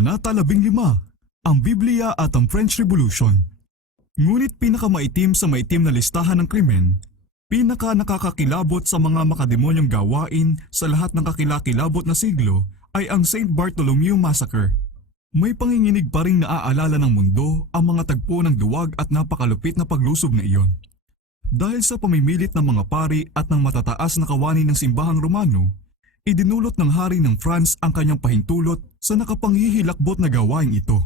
Kabanata 15, ang Biblia at ang French Revolution. Ngunit pinakamaitim sa maitim na listahan ng krimen, pinaka nakakakilabot sa mga makademonyong gawain sa lahat ng kakilakilabot na siglo ay ang St. Bartholomew Massacre. May panginginig pa ring naaalala ng mundo ang mga tagpo ng duwag at napakalupit na paglusob na iyon. Dahil sa pamimilit ng mga pari at ng matataas na kawani ng simbahang Romano, idinulot ng hari ng France ang kanyang pahintulot sa nakapanghihilakbot na gawain ito.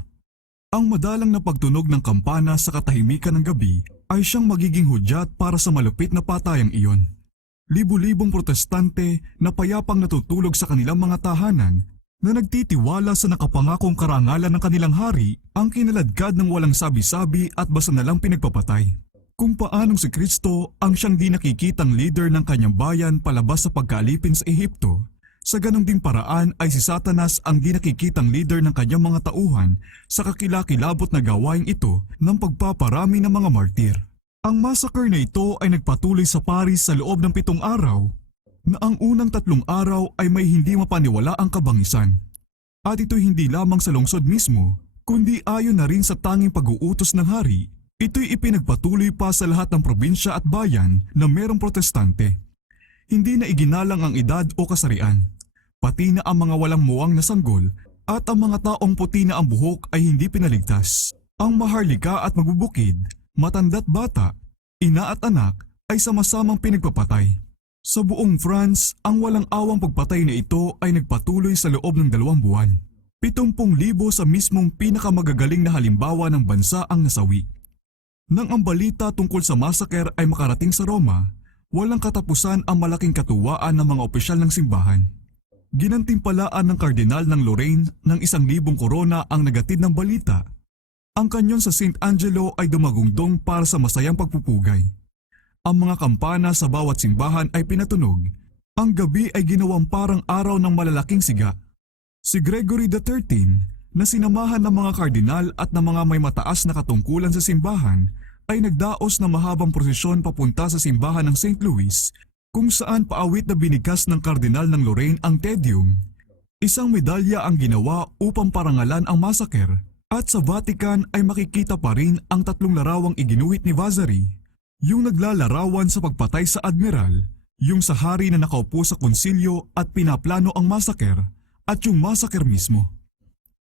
Ang madalang na pagtunog ng kampana sa katahimikan ng gabi ay siyang magiging hudyat para sa malupit na patayang iyon. Libu-libong protestante na payapang natutulog sa kanilang mga tahanan na nagtitiwala sa nakapangakong karangalan ng kanilang hari ang kinaladkad ng walang sabi-sabi at basta na lang pinagpapatay. Kung paanong si Kristo ang siyang di nakikitang leader ng kanyang bayan palabas sa pagkaalipin sa Ehipto, sa ganong ding paraan ay si Satanas ang di nakikitang leader ng kanyang mga tauhan sa kakilakilabot na gawain ito ng pagpaparami ng mga martir. Ang massacre na ito ay nagpatuloy sa Paris sa loob ng 7 araw, na ang unang 3 araw ay may hindi mapaniwala ang kabangisan. At ito hindi lamang sa lungsod mismo, kundi ayon na rin sa tanging pag-uutos ng hari, ito'y ipinagpatuloy pa sa lahat ng probinsya at bayan na merong protestante. Hindi na iginalang ang edad o kasarian, pati na ang mga walang muwang na sanggol at ang mga taong puti na ang buhok ay hindi pinaligtas. Ang maharlika at magbubukid, matanda't bata, ina at anak ay sama-samang pinagpapatay. Sa buong France, ang walang awang pagpatay na ito ay nagpatuloy sa loob ng 2 buwan. 70,000 sa mismong pinakamagagaling na halimbawa ng bansa ang nasawi. Nang ang balita tungkol sa massacre ay makarating sa Roma, walang katapusan ang malaking katuwaan ng mga opisyal ng simbahan. Ginantimpalaan ng kardinal ng Lorraine ng 1,000 korona ang nagatid ng balita. Ang kanyon sa St. Angelo ay dumagungdong para sa masayang pagpupugay. Ang mga kampana sa bawat simbahan ay pinatunog. Ang gabi ay ginawang parang araw ng malalaking siga. Si Gregory XIII, na sinamahan ng mga kardinal at ng mga may mataas na katungkulan sa simbahan, ay nagdaos na mahabang prosesyon papunta sa simbahan ng St. Louis, kung saan paawit na binigkas ng kardinal ng Lorraine ang Te Deum. Isang medalya ang ginawa upang parangalan ang massacre, at sa Vatican ay makikita pa rin ang 3 larawang iginuhit ni Vasari, yung naglalarawan sa pagpatay sa admiral, yung sa hari na nakaupo sa konsilyo at pinaplano ang massacre, at yung massacre mismo.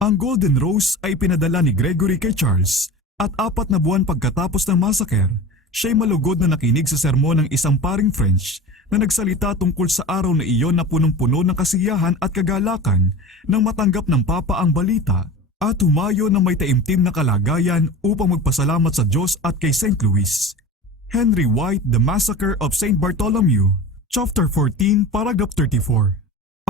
Ang Golden Rose ay pinadala ni Gregory kay Charles, at 4 na buwan pagkatapos ng massacre, siya'y malugod na nakinig sa sermon ng isang paring French na nagsalita tungkol sa araw na iyon na punong-puno ng kasiyahan at kagalakan nang matanggap ng Papa ang balita at humayo na may taimtim na kalagayan upang magpasalamat sa Diyos at kay St. Louis. Henry White, The Massacre of St. Bartholomew, Chapter 14, Paragraph 34.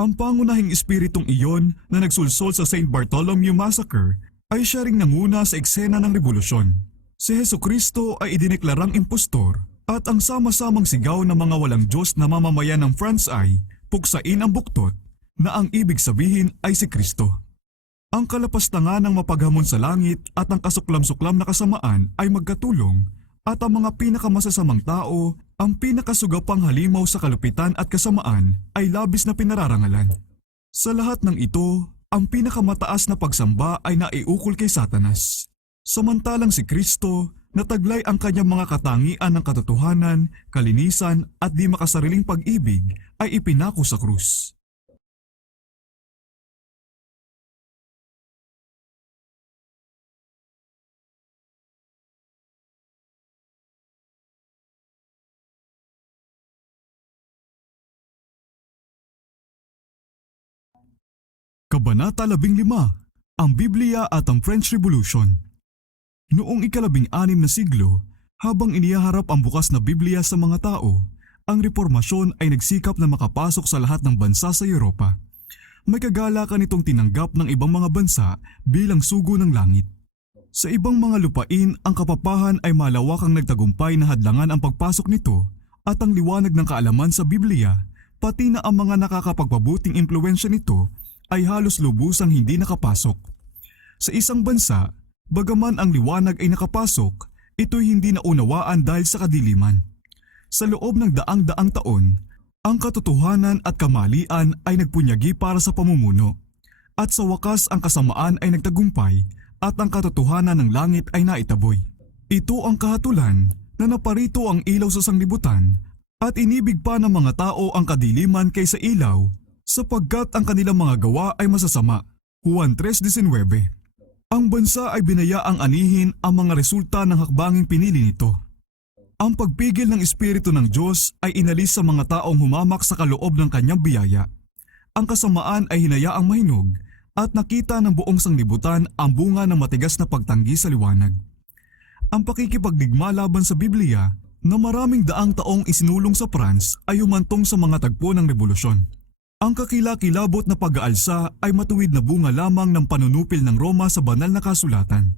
Ang pangunahing espiritong iyon na nagsulsol sa St. Bartholomew Massacre ay siya ring nanguna sa eksena ng revolusyon. Si Hesukristo ay idineklarang impostor at ang sama-samang sigaw ng mga walang Diyos na mamamayan ng France ay puksain ang buktot na ang ibig sabihin ay si Kristo. Ang kalapastangan ng mapaghamon sa langit at ang kasuklam-suklam na kasamaan ay magkatulong at ang mga pinakamasasamang tao, ang pinakasugapang halimaw sa kalupitan at kasamaan ay labis na pinararangalan. Sa lahat ng ito, ang pinakamataas na pagsamba ay naiukol kay Satanas. Samantalang si Kristo, nataglay ang kanyang mga katangian ng katotohanan, kalinisan at di makasariling pag-ibig ay ipinako sa krus. Kabanata 15, ang Biblia at ang French Revolution. Noong ika-16 na siglo, habang inihaharap ang bukas na Biblia sa mga tao, ang reformasyon ay nagsikap na makapasok sa lahat ng bansa sa Europa. May kagalakan itong tinanggap ng ibang mga bansa bilang sugo ng langit. Sa ibang mga lupain, ang kapapahan ay malawakang nagtagumpay na hadlangan ang pagpasok nito at ang liwanag ng kaalaman sa Biblia, pati na ang mga nakakapagpabuting impluwensya nito ay halos lubusang hindi nakapasok. Sa isang bansa, bagaman ang liwanag ay nakapasok, ito'y hindi naunawaan dahil sa kadiliman. Sa loob ng daang-daang taon, ang katotohanan at kamalian ay nagpunyagi para sa pamumuno. At sa wakas ang kasamaan ay nagtagumpay at ang katotohanan ng langit ay naitaboy. Ito ang kahatulan na naparito ang ilaw sa sanglibutan at inibig pa ng mga tao ang kadiliman kaysa ilaw sapagkat ang kanilang mga gawa ay masasama. Juan 3:19. Ang bansa ay binayaang anihin ang mga resulta ng hakbanging pinili nito. Ang pagpigil ng Espiritu ng Diyos ay inalis sa mga taong humamak sa kaloob ng kanyang biyaya. Ang kasamaan ay hinayaang mahinog at nakita ng buong sanglibutan ang bunga ng matigas na pagtanggi sa liwanag. Ang pakikipagdigma laban sa Biblia na maraming daang taong isinulong sa France ay humantong sa mga tagpo ng revolusyon. Ang kakilakilabot na pag-aalsa ay matuwid na bunga lamang ng panunupil ng Roma sa banal na kasulatan.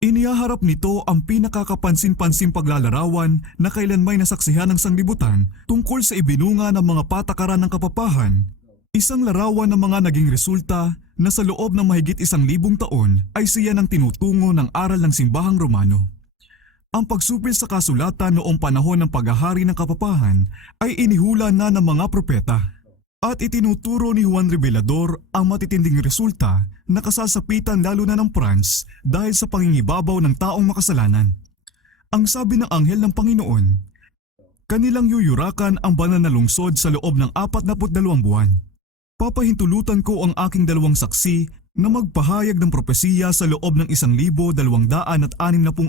Inihaharap nito ang pinakakapansin-pansing paglalarawan na kailanmay nasaksihan ng sanglibutan tungkol sa ibinunga ng mga patakaran ng kapapahan. Isang larawan ng mga naging resulta na sa loob ng mahigit 1,000 taon ay siya ng tinutungo ng aral ng simbahang Romano. Ang pagsupil sa kasulatan noong panahon ng paghahari ng kapapahan ay inihula na ng mga propeta at itinuturo ni Juan Revelador ang matitinding resulta na kasasapitan lalo na ng France dahil sa pangingibabaw ng taong makasalanan. Ang sabi ng anghel ng Panginoon, kanilang yuyurakan ang banal na lungsod sa loob ng 42 buwan. Papahintulutan ko ang aking 2 saksi na magpahayag ng propesiya sa loob ng 1,260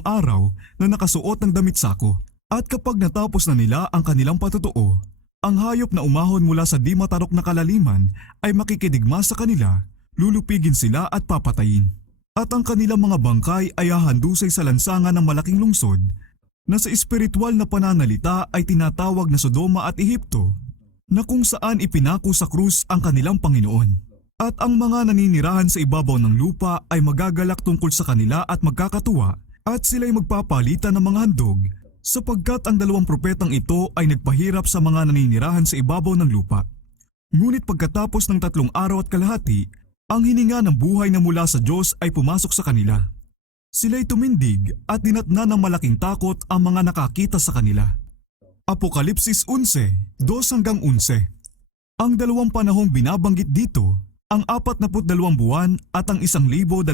araw na nakasuot ng damit sako. At kapag natapos na nila ang kanilang patutuo, ang hayop na umahon mula sa di matarok na kalaliman ay makikidigma sa kanila, lulupigin sila at papatayin. At ang kanilang mga bangkay ay hahandusay sa lansangan ng malaking lungsod na sa espiritual na pananalita ay tinatawag na Sodoma at Ehipto, na kung saan ipinako sa krus ang kanilang Panginoon. At ang mga naninirahan sa ibabaw ng lupa ay magagalak tungkol sa kanila at magkakatuwa at sila'y magpapalitan ng mga handog sapagkat ang 2 propetang ito ay nagpahirap sa mga naninirahan sa ibabaw ng lupa. Ngunit pagkatapos ng 3 araw at kalahati, ang hininga ng buhay na mula sa Diyos ay pumasok sa kanila. Sila'y tumindig at dinatna ng malaking takot ang mga nakakita sa kanila. Apokalipsis 11:2-11. Ang 2 panahong binabanggit dito, ang 42 buwan at ang 1,260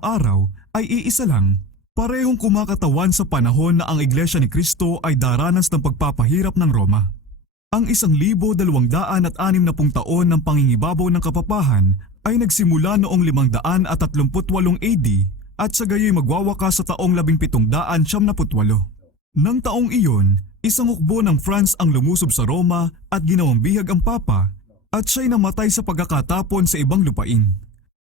araw ay iisa lang, parehong kumakatawan sa panahon na ang Iglesia ni Kristo ay daranas ng pagpapahirap ng Roma. Ang 1,260 taon ng pangingibabaw ng kapapahan ay nagsimula noong 538 AD at sa gayoy magwawakas sa taong 1798. Nang taong iyon, isang hukbo ng France ang lumusob sa Roma at ginawang bihag ang Papa at siya'y namatay sa pagkakatapon sa ibang lupain.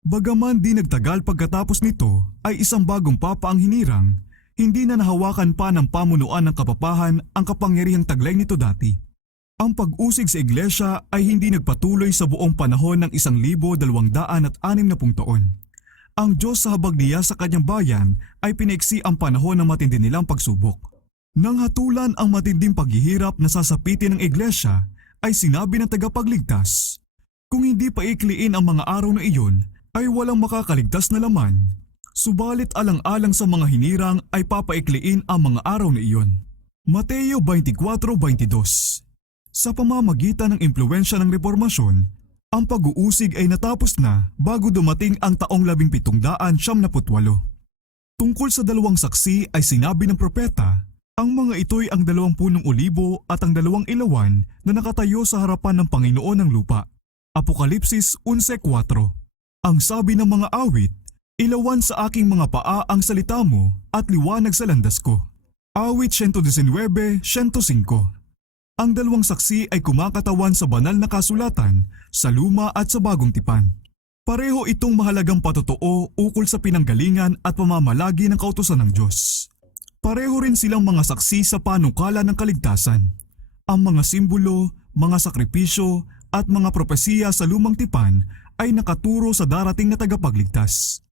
Bagaman di nagtagal pagkatapos nito ay isang bagong Papa ang hinirang, hindi na nahawakan pa ng pamunuan ng kapapahan ang kapangyarihang taglay nito dati. Ang pag-usig sa iglesia ay hindi nagpatuloy sa buong panahon ng 1,260 taon. Ang Diyos sa habag niya sa kanyang bayan ay pinaiksi ang panahon ng matindi nilang pagsubok. Nang hatulan ang matinding paghihirap na sasapitin ng iglesia, ay sinabi ng tagapagligtas, kung hindi paikliin ang mga araw na iyon, ay walang makakaligtas na laman. Subalit alang-alang sa mga hinirang ay papaikliin ang mga araw na iyon. Mateo 24:22. Sa pamamagitan ng impluwensya ng reformasyon, ang pag-uusig ay natapos na bago dumating ang taong 1798. Tungkol sa 2 saksi ay sinabi ng propeta, ang mga ito'y ang 2 punong olibo at ang 2 ilawan na nakatayo sa harapan ng Panginoon ng lupa. Apokalipsis 11:4. Ang sabi ng mga awit, ilawan sa aking mga paa ang salita mo at liwanag sa landas ko. Awit 119:105. Ang 2 saksi ay kumakatawan sa banal na kasulatan, sa luma at sa bagong tipan. Pareho itong mahalagang patotoo ukol sa pinanggalingan at pamamalagi ng kautusan ng Diyos. Pareho rin silang mga saksi sa panukala ng kaligtasan. Ang mga simbolo, mga sakripisyo at mga propesiya sa lumang tipan ay nakaturo sa darating na tagapagligtas.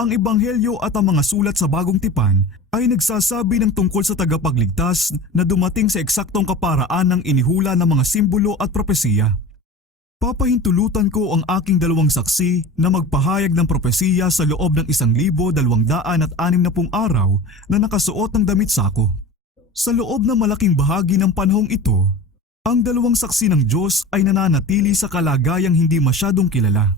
Ang ebanghelyo at ang mga sulat sa bagong tipan ay nagsasabi ng tungkol sa tagapagligtas na dumating sa eksaktong kaparaan ng inihula ng mga simbolo at propesiya. Papahintulutan ko ang aking 2 saksi na magpahayag ng propesiya sa loob ng 1,260 araw na nakasuot ng damit sako. Sa loob ng malaking bahagi ng panahong ito, ang 2 saksi ng Diyos ay nananatili sa kalagayang hindi masyadong kilala.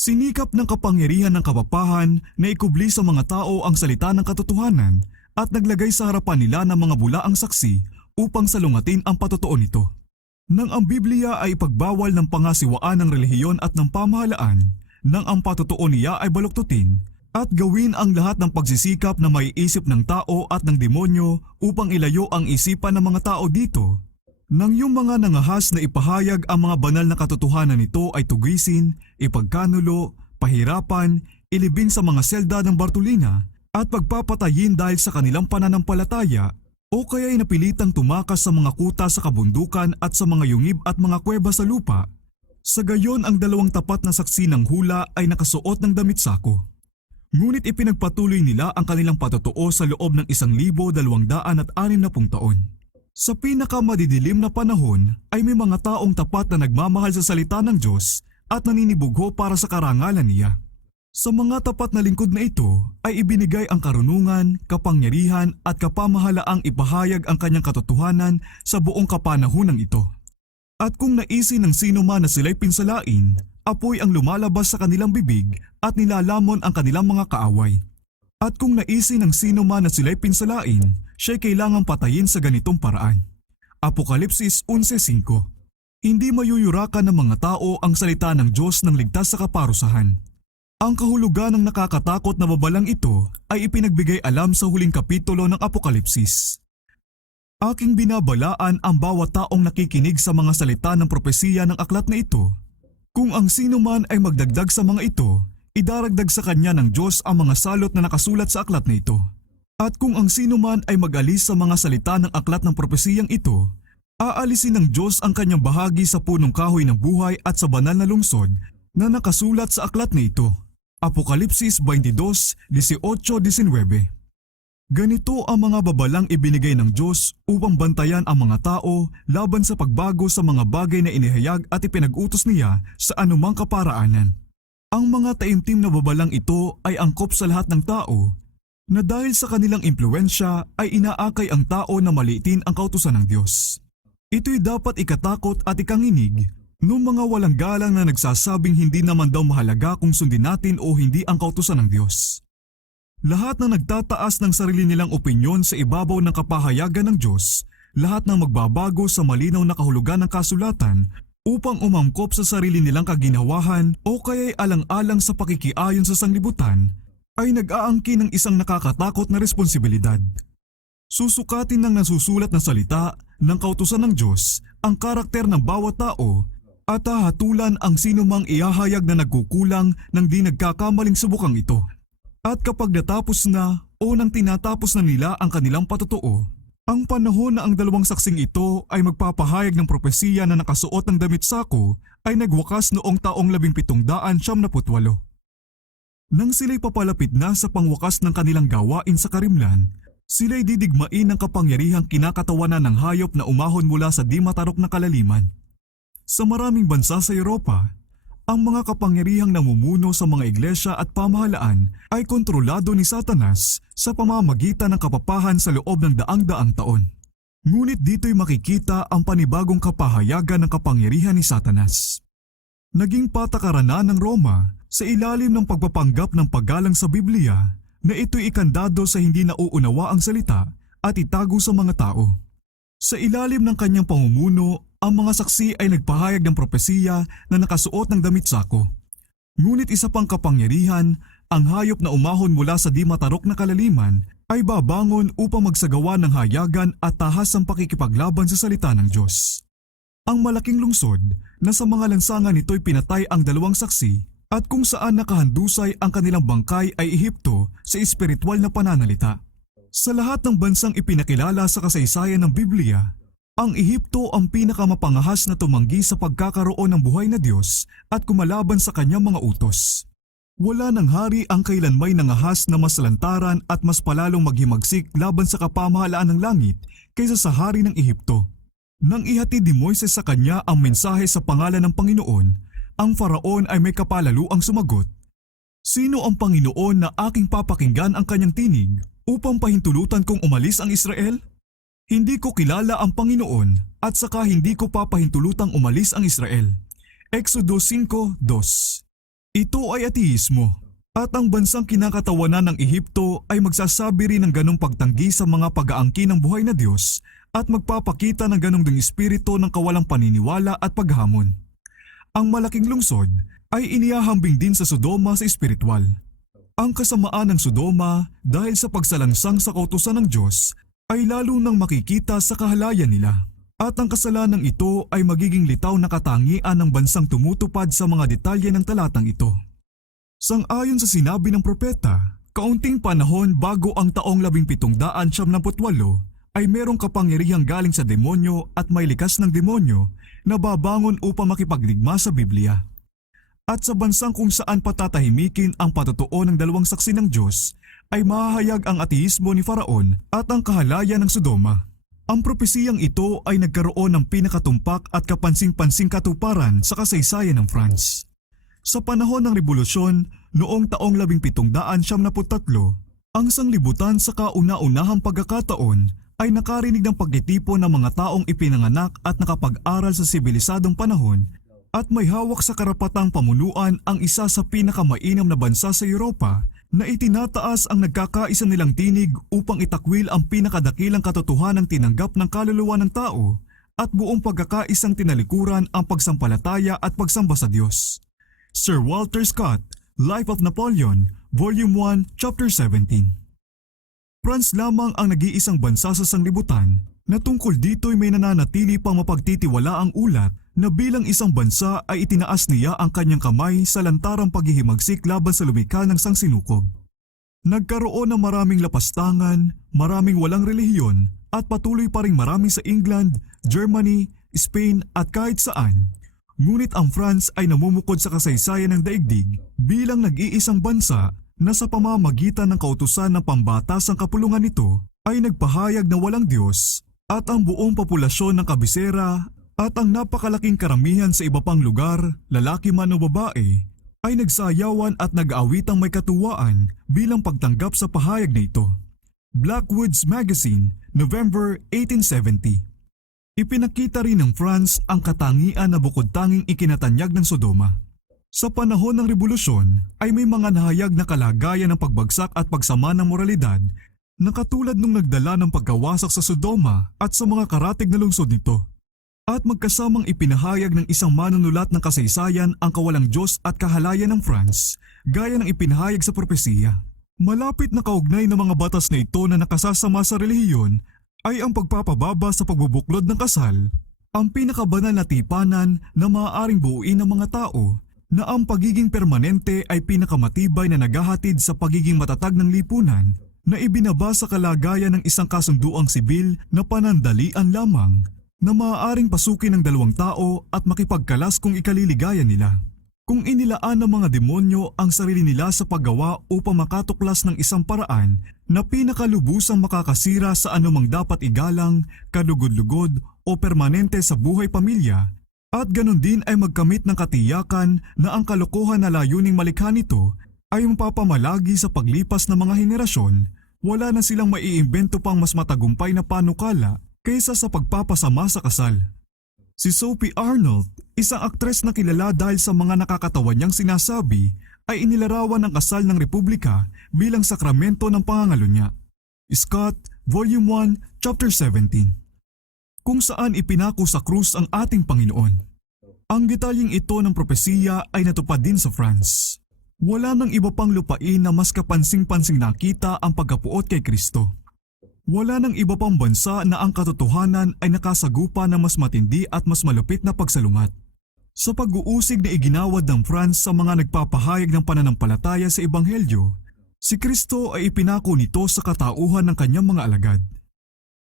Sinikap ng kapangyarihan ng kapapahan na ikubli sa mga tao ang salita ng katotohanan at naglagay sa harapan nila ng mga bulaang saksi upang salungatin ang patotoo nito. Nang ang Biblia ay ipagbawal ng pangasiwaan ng relihiyon at ng pamahalaan, nang ang patotoo niya ay baluktutin, at gawin ang lahat ng pagsisikap na maiisip ng tao at ng demonyo upang ilayo ang isipan ng mga tao dito, nang yung mga nangahas na ipahayag ang mga banal na katotohanan nito ay tugisin, ipagkanulo, pahirapan, ilibing sa mga selda ng Bartolina, at pagpapatayin dahil sa kanilang pananampalataya, o kaya'y napilitang tumakas sa mga kuta sa kabundukan at sa mga yungib at mga kuweba sa lupa. Sa gayon ang dalawang tapat na saksi ng hula ay nakasuot ng damit sako. Ngunit ipinagpatuloy nila ang kanilang patotoo sa loob ng 1,260 taon. Sa pinakamadidilim na panahon ay may mga taong tapat na nagmamahal sa salita ng Diyos at naninibugho para sa karangalan niya. Sa mga tapat na lingkod na ito ay ibinigay ang karunungan, kapangyarihan at kapamahalaang ipahayag ang kanyang katotohanan sa buong kapanahunang ito. At kung naisin ng sino man na sila'y pinsalain, apoy ang lumalabas sa kanilang bibig at nilalamon ang kanilang mga kaaway. At kung naisin ng sino man na sila'y pinsalain, siya'y kailangang patayin sa ganitong paraan. Apokalipsis 11:5. Hindi mayuyurakan ng mga tao ang salita ng Diyos ng ligtas sa kaparusahan. Ang kahulugan ng nakakatakot na babalang ito ay ipinagbigay alam sa huling kapitulo ng Apokalipsis. Aking binabalaan ang bawat taong nakikinig sa mga salita ng propesiya ng aklat na ito. Kung ang sino man ay magdagdag sa mga ito, idaragdag sa kanya ng Diyos ang mga salot na nakasulat sa aklat na ito. At kung ang sino man ay mag-alis sa mga salita ng aklat ng propesiyang ito, aalisin ng Diyos ang kanyang bahagi sa punong kahoy ng buhay at sa banal na lungsod na nakasulat sa aklat na ito. Apokalipsis 22:18-19. Ganito ang mga babalang ibinigay ng Diyos upang bantayan ang mga tao laban sa pagbago sa mga bagay na inihayag at ipinag-utos niya sa anumang kaparaanan. Ang mga taimtim na babalang ito ay angkop sa lahat ng tao na dahil sa kanilang impluensya ay inaakay ang tao na maliitin ang kautusan ng Diyos. Ito'y dapat ikatakot at ikanginig noong mga walang galang na nagsasabing hindi naman daw mahalaga kung sundin natin o hindi ang kautusan ng Diyos. Lahat na nagtataas ng sarili nilang opinyon sa ibabaw ng kapahayagan ng Diyos, lahat na magbabago sa malinaw na kahulugan ng kasulatan upang umangkop sa sarili nilang kaginawahan o kaya'y alang-alang sa pakikiayon sa sanglibutan, ay nag-aangkin ng isang nakakatakot na responsibilidad. Susukatin ng nasusulat na salita ng kautusan ng Diyos ang karakter ng bawat tao at hahatulan ang sinumang ihahayag na nagkukulang ng di nagkakamaling subukang ito. At kapag natapos na o nang tinatapos na nila ang kanilang patotoo, ang panahon na ang dalawang saksing ito ay magpapahayag ng propesiya na nakasuot ng damit sako ay nagwakas noong taong 1798. Nang sila'y papalapit na sa pangwakas ng kanilang gawain sa karimlan, sila'y didigmain ng kapangyarihang kinakatawanan ng hayop na umahon mula sa di matarok na kalaliman. Sa maraming bansa sa Europa, ang mga kapangyarihang namumuno sa mga iglesia at pamahalaan ay kontrolado ni Satanas sa pamamagitan ng kapapahan sa loob ng daang-daang taon. Ngunit dito'y makikita ang panibagong kapahayagan ng kapangyarihan ni Satanas. Naging patakaran na ng Roma sa ilalim ng pagpapanggap ng paggalang sa Biblia na ito'y ikandado sa hindi nauunawa ang salita at itago sa mga tao. Sa ilalim ng kanyang pamumuno, ang mga saksi ay nagpahayag ng propesiya na nakasuot ng damit sako. Ngunit isa pang kapangyarihan, ang hayop na umahon mula sa di matarok na kalaliman ay babangon upang magsagawa ng hayagan at tahasang pakikipaglaban sa salita ng Diyos. Ang malaking lungsod na sa mga lansangan nito'y pinatay ang dalawang saksi at kung saan nakahandusay ang kanilang bangkay ay Ehipto sa espiritual na pananalita. Sa lahat ng bansang ipinakilala sa kasaysayan ng Biblia, ang Ehipto ang pinakamapangahas na tumanggi sa pagkakaroon ng buhay na Diyos at kumalaban sa kanyang mga utos. Wala ng hari ang kailanmay nangahas na mas lantaran at mas palalong maghimagsik laban sa kapamahalaan ng langit kaysa sa hari ng Ehipto. Nang ihatid ni Moises sa kanya ang mensahe sa pangalan ng Panginoon, ang Faraon ay may kapalaluang sumagot, "Sino ang Panginoon na aking papakinggan ang kanyang tinig upang pahintulutan kong umalis ang Israel? Hindi ko kilala ang Panginoon at saka hindi ko papahintulutang umalis ang Israel." Exodo 5:2. Ito ay ateismo. At ang bansang kinakatawanan ng Ehipto ay magsasabi rin ng ganong pagtanggi sa mga pag-aangkin ng buhay na Diyos at magpapakita ng ganong ding espiritu ng kawalang paniniwala at paghamon. Ang malaking lungsod ay inihahambing din sa Sodoma sa espiritual. Ang kasamaan ng Sodoma dahil sa pagsalangsang sa kautusan ng Diyos ay lalo nang makikita sa kahalayan nila. At ang kasalanang ito ay magiging litaw na katangian ng bansang tumutupad sa mga detalye ng talatang ito. Sang-ayon sa sinabi ng propeta, kaunting panahon bago ang taong 1778 ay merong kapangyarihang galing sa demonyo at may likas ng demonyo na babangon upang makipagdigma sa Biblia. At sa bansang kung saan patatahimikin ang patotoo ng dalawang saksi ng Diyos ay mahahayag ang ateismo ni Faraon at ang kahalayan ng Sodoma. Ang propesiyang ito ay nagkaroon ng pinakatumpak at kapansing-pansing katuparan sa kasaysayan ng France. Sa panahon ng Rebolusyon noong taong 1773, ang sanglibutan sa kauna-unahang pagkakataon ay nakarinig ng pagtitipon ng mga taong ipinanganak at nakapag-aral sa sibilisadong panahon at may hawak sa karapatang pamunuan ang isa sa pinakamainam na bansa sa Europa na itinataas ang nagkakaisa nilang tinig upang itakwil ang pinakadakilang katotohanang tinanggap ng kaluluwa ng tao at buong pagkakaisang tinalikuran ang pagsampalataya at pagsamba sa Diyos. Sir Walter Scott, Life of Napoleon, Volume 1, Chapter 17. France lamang ang nag-iisang bansa sa sanglibutan na tungkol dito'y may nananatili pang mapagtitiwala ang ulat na bilang isang bansa ay itinaas niya ang kanyang kamay sa lantarang paghihimagsik laban sa lumikha ng sangsinukob. Nagkaroon ng maraming lapastangan, maraming walang relihiyon at patuloy pa ring marami sa England, Germany, Spain at kahit saan. Ngunit ang France ay namumukod sa kasaysayan ng daigdig bilang nag-iisang bansa na sa pamamagitan ng kautusan ng pambatasang kapulungan nito ay nagpahayag na walang Diyos at ang buong populasyon ng kabisera at ang napakalaking karamihan sa iba pang lugar, lalaki man o babae, ay nagsayawan at nag-aawitang may katuwaan bilang pagtanggap sa pahayag na ito. Blackwood's Magazine, November 1870. Ipinakita rin ng France ang katangian na bukod-tanging ikinatanyag ng Sodoma. Sa panahon ng Rebolusyon ay may mga nahayag na kalagayan ng pagbagsak at pagsama ng moralidad na katulad nung nagdala ng pagkawasak sa Sodoma at sa mga karatig na lungsod nito. At magkasamang ipinahayag ng isang manunulat ng kasaysayan ang kawalang Diyos at kahalayan ng France, gaya ng ipinahayag sa propesiya. Malapit na kaugnay ng mga batas na ito na nakasasama sa relihiyon ay ang pagpapababa sa pagbubuklod ng kasal, ang pinakabanal na tipanan na maaaring buuin ng mga tao, na ang pagiging permanente ay pinakamatibay na naghahatid sa pagiging matatag ng lipunan na ibinaba sa kalagayan ng isang kasunduang sibil na panandalian lamang na maaaring pasukin ng dalawang tao at makipagkalas kung ikaliligaya nila. Kung inilaan ng mga demonyo ang sarili nila sa paggawa upang makatuklas ng isang paraan na pinakalubusang makakasira sa anumang dapat igalang, kalugod-lugod o permanente sa buhay pamilya, at ganun din ay magkamit ng katiyakan na ang kalokohan na layuning malikha nito ay mapapamalagi sa paglipas ng mga henerasyon, wala na silang maiimbento pang mas matagumpay na panukala kaysa sa pagpapasama sa kasal. Si Sophie Arnold, isang aktres na kilala dahil sa mga nakakatawan niyang sinasabi, ay inilarawan ng kasal ng Republika bilang sakramento ng pangangalunya. Scott, Volume 1, Chapter 17. Kung saan ipinako sa krus ang ating Panginoon. Ang detalyeng ito ng propesiya ay natupad din sa France. Wala nang iba pang lupain na mas kapansing-pansing nakita ang pagkapuot kay Kristo. Wala nang iba pang bansa na ang katotohanan ay nakasagupa na mas matindi at mas malupit na pagsalungat. Sa pag-uusig na iginawad ng France sa mga nagpapahayag ng pananampalataya sa Ebanghelyo, si Kristo ay ipinako nito sa katauhan ng kanyang mga alagad.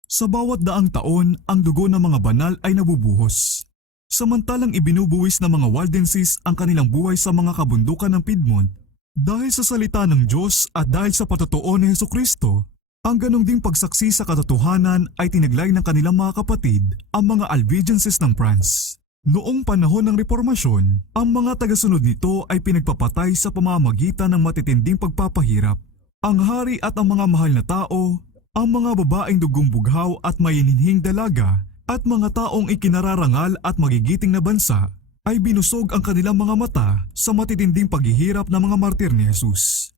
Sa bawat daang taon, ang dugo ng mga banal ay nabubuhos. Samantalang ibinubuwis ng mga Waldenses ang kanilang buhay sa mga kabundukan ng Piedmont, dahil sa salita ng Diyos at dahil sa patotoo ni Hesukristo, ang ganong ding pagsaksi sa katotohanan ay tinaglay ng kanilang mga kapatid, ang mga Albigenses ng France. Noong panahon ng Reformasyon, ang mga tagasunod nito ay pinagpapatay sa pamamagitan ng matitinding pagpapahirap. Ang hari at ang mga mahal na tao, ang mga babaeng dugong bughaw at mayininhing dalaga, at mga taong ikinararangal at magigiting na bansa ay binusog ang kanilang mga mata sa matitinding paghihirap ng mga martir ni Jesus.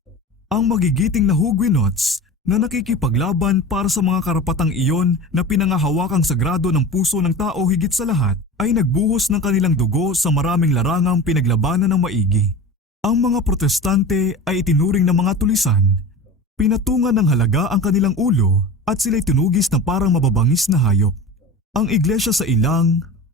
Ang magigiting na Huguenots na nakikipaglaban para sa mga karapatang iyon na pinangahawakang sagrado ng puso ng tao higit sa lahat ay nagbuhos ng kanilang dugo sa maraming larangang pinaglabanan ng maigi. Ang mga protestante ay itinuring na mga tulisan, pinatungan ng halaga ang kanilang ulo at sila'y tunugis na parang mababangis na hayop. Ang iglesia sa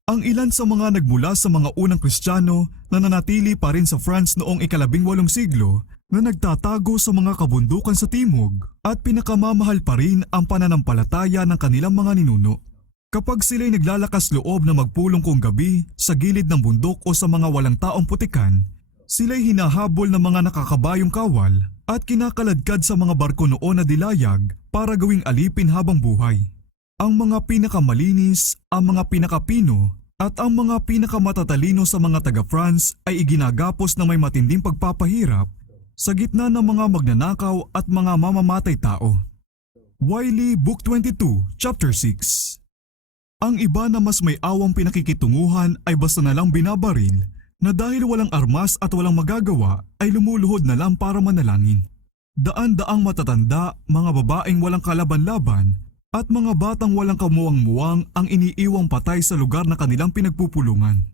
ang ilan sa mga nagmula sa mga unang Kristiyano na nanatili pa rin sa France noong ika-18 siglo na nagtatago sa mga kabundukan sa timog at pinakamamahal pa rin ang pananampalataya ng kanilang mga ninuno. Kapag sila'y naglalakas loob na magpulong kung gabi sa gilid ng bundok o sa mga walang taong putikan, sila'y hinahabol ng mga nakakabayong kawal at kinakaladkad sa mga barko noon na dilayag para gawing alipin habang buhay. Ang mga pinakamalinis, ang mga pinakapino at ang mga pinakamatatalino sa mga taga-France ay iginagapos na may matinding pagpapahirap sa gitna ng mga magnanakaw at mga mamamatay tao. Wiley, Book 22, Chapter 6. Ang iba na mas may awang pinakikitunguhan ay basta na lang binabaril na dahil walang armas at walang magagawa ay lumuluhod na lang para manalangin. Daan-daang matatanda, mga babaeng walang kalaban-laban at mga batang walang kamuwang-muwang ang iniiwang patay sa lugar na kanilang pinagpupulungan.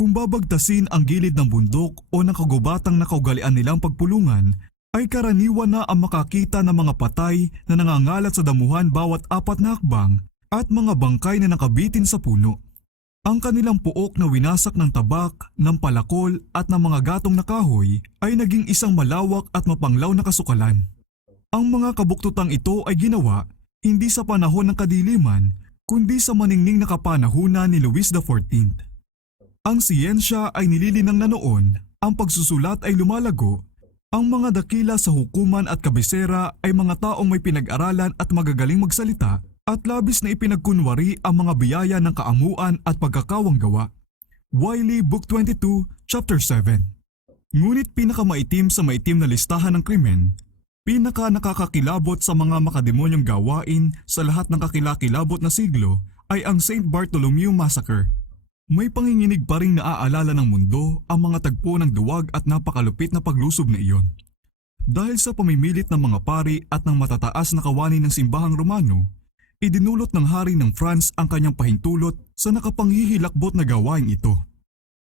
Kung babagtasin ang gilid ng bundok o ng kagubatang nakaugalian nilang pagpulungan, ay karaniwan na ang makakita ng mga patay na nangangalat sa damuhan bawat 4 na hakbang at mga bangkay na nakabitin sa puno. Ang kanilang puok na winasak ng tabak, ng palakol at ng mga gatong na kahoy ay naging isang malawak at mapanglaw na kasukalan. Ang mga kabuktutang ito ay ginawa hindi sa panahon ng kadiliman, kundi sa maningning na kapanahunan ni Louis XIV. Ang siyensya ay nililinang na noon, ang pagsusulat ay lumalago, ang mga dakila sa hukuman at kabisera ay mga taong may pinag-aralan at magagaling magsalita at labis na ipinagkunwari ang mga biyaya ng kaamuan at pagkakawanggawa. Wiley, Book 22, Chapter 7. Ngunit pinakamaitim sa maitim na listahan ng krimen, pinaka nakakakilabot sa mga makademonyong gawain sa lahat ng kakilakilabot na siglo ay ang St. Bartholomew Massacre. May panginginig pa ring naaalala ng mundo ang mga tagpo ng duwag at napakalupit na paglusob na iyon. Dahil sa pamimilit ng mga pari at ng matataas na kawani ng simbahang Romano, idinulot ng hari ng France ang kanyang pahintulot sa nakapanghihilakbot na gawain ito.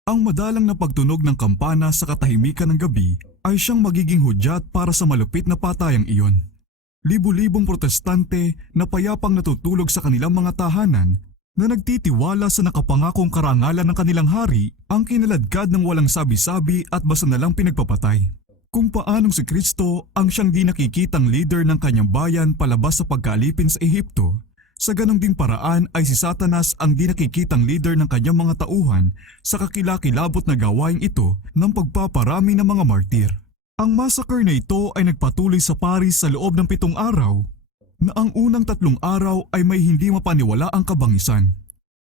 Ang madalang na pagtunog ng kampana sa katahimikan ng gabi ay siyang magiging hudyat para sa malupit na patayang iyon. Libu-libong protestante na payapang natutulog sa kanilang mga tahanan na nagtitiwala sa nakapangakong karangalan ng kanilang hari ang kinaladkad ng walang sabi-sabi at basta na lang pinagpapatay. Kung paanong si Kristo ang siyang di nakikitang leader ng kanyang bayan palabas sa pagkaalipin sa Ehipto, sa ganong ding paraan ay si Satanas ang di nakikitang leader ng kanyang mga tauhan sa kakilakilabot na gawain ito ng pagpaparami ng mga martir. Ang massacre na ito ay nagpatuloy sa Paris sa loob ng 7 araw, na ang unang 3 araw ay may hindi mapaniwala ang kabangisan.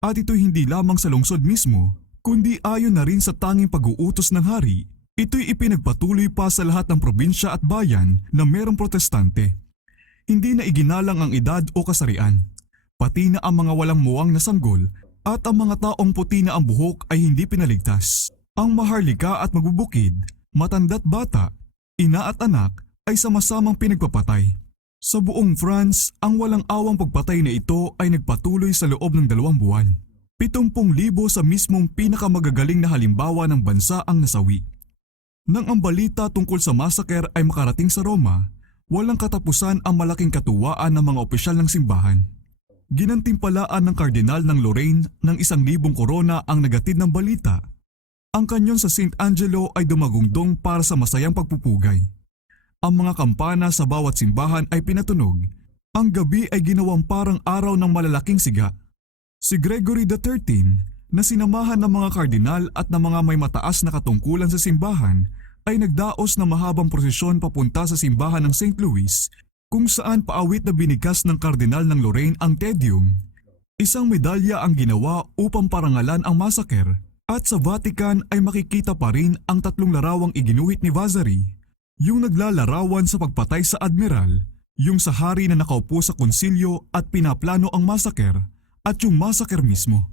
At ito hindi lamang sa lungsod mismo, kundi ayon na rin sa tanging pag-uutos ng hari, ito'y ipinagpatuloy pa sa lahat ng probinsya at bayan na merong protestante. Hindi na iginalang ang edad o kasarian, pati na ang mga walang muwang na sanggol at ang mga taong puti na ang buhok ay hindi pinaligtas. Ang maharlika at magbubukid, matanda't bata, ina at anak ay sama-samang pinagpapatay. Sa buong France, ang walang awang pagpatay na ito ay nagpatuloy sa loob ng 2 buwan. 70,000 sa mismong pinakamagagaling na halimbawa ng bansa ang nasawi. Nang ang balita tungkol sa massacre ay makarating sa Roma, walang katapusan ang malaking katuwaan ng mga opisyal ng simbahan. Ginantimpalaan ng kardinal ng Lorraine ng 1,000 korona ang nagatid ng balita. Ang kanyon sa St. Angelo ay dumagungdong para sa masayang pagpupugay. Ang mga kampana sa bawat simbahan ay pinatunog. Ang gabi ay ginawang parang araw ng malalaking siga. Si Gregory XIII, na sinamahan ng mga kardinal at ng mga may mataas na katungkulan sa simbahan, ay nagdaos na mahabang prosesyon papunta sa simbahan ng St. Louis, kung saan paawit na binigkas ng kardinal ng Lorraine ang Te-Deum. Isang medalya ang ginawa upang parangalan ang massacre, at sa Vatican ay makikita pa rin ang 3 larawang iginuhit ni Vasari, yung naglalarawan sa pagpatay sa admiral, yung sa hari na nakaupo sa konsilyo at pinaplano ang massacre, at yung massacre mismo.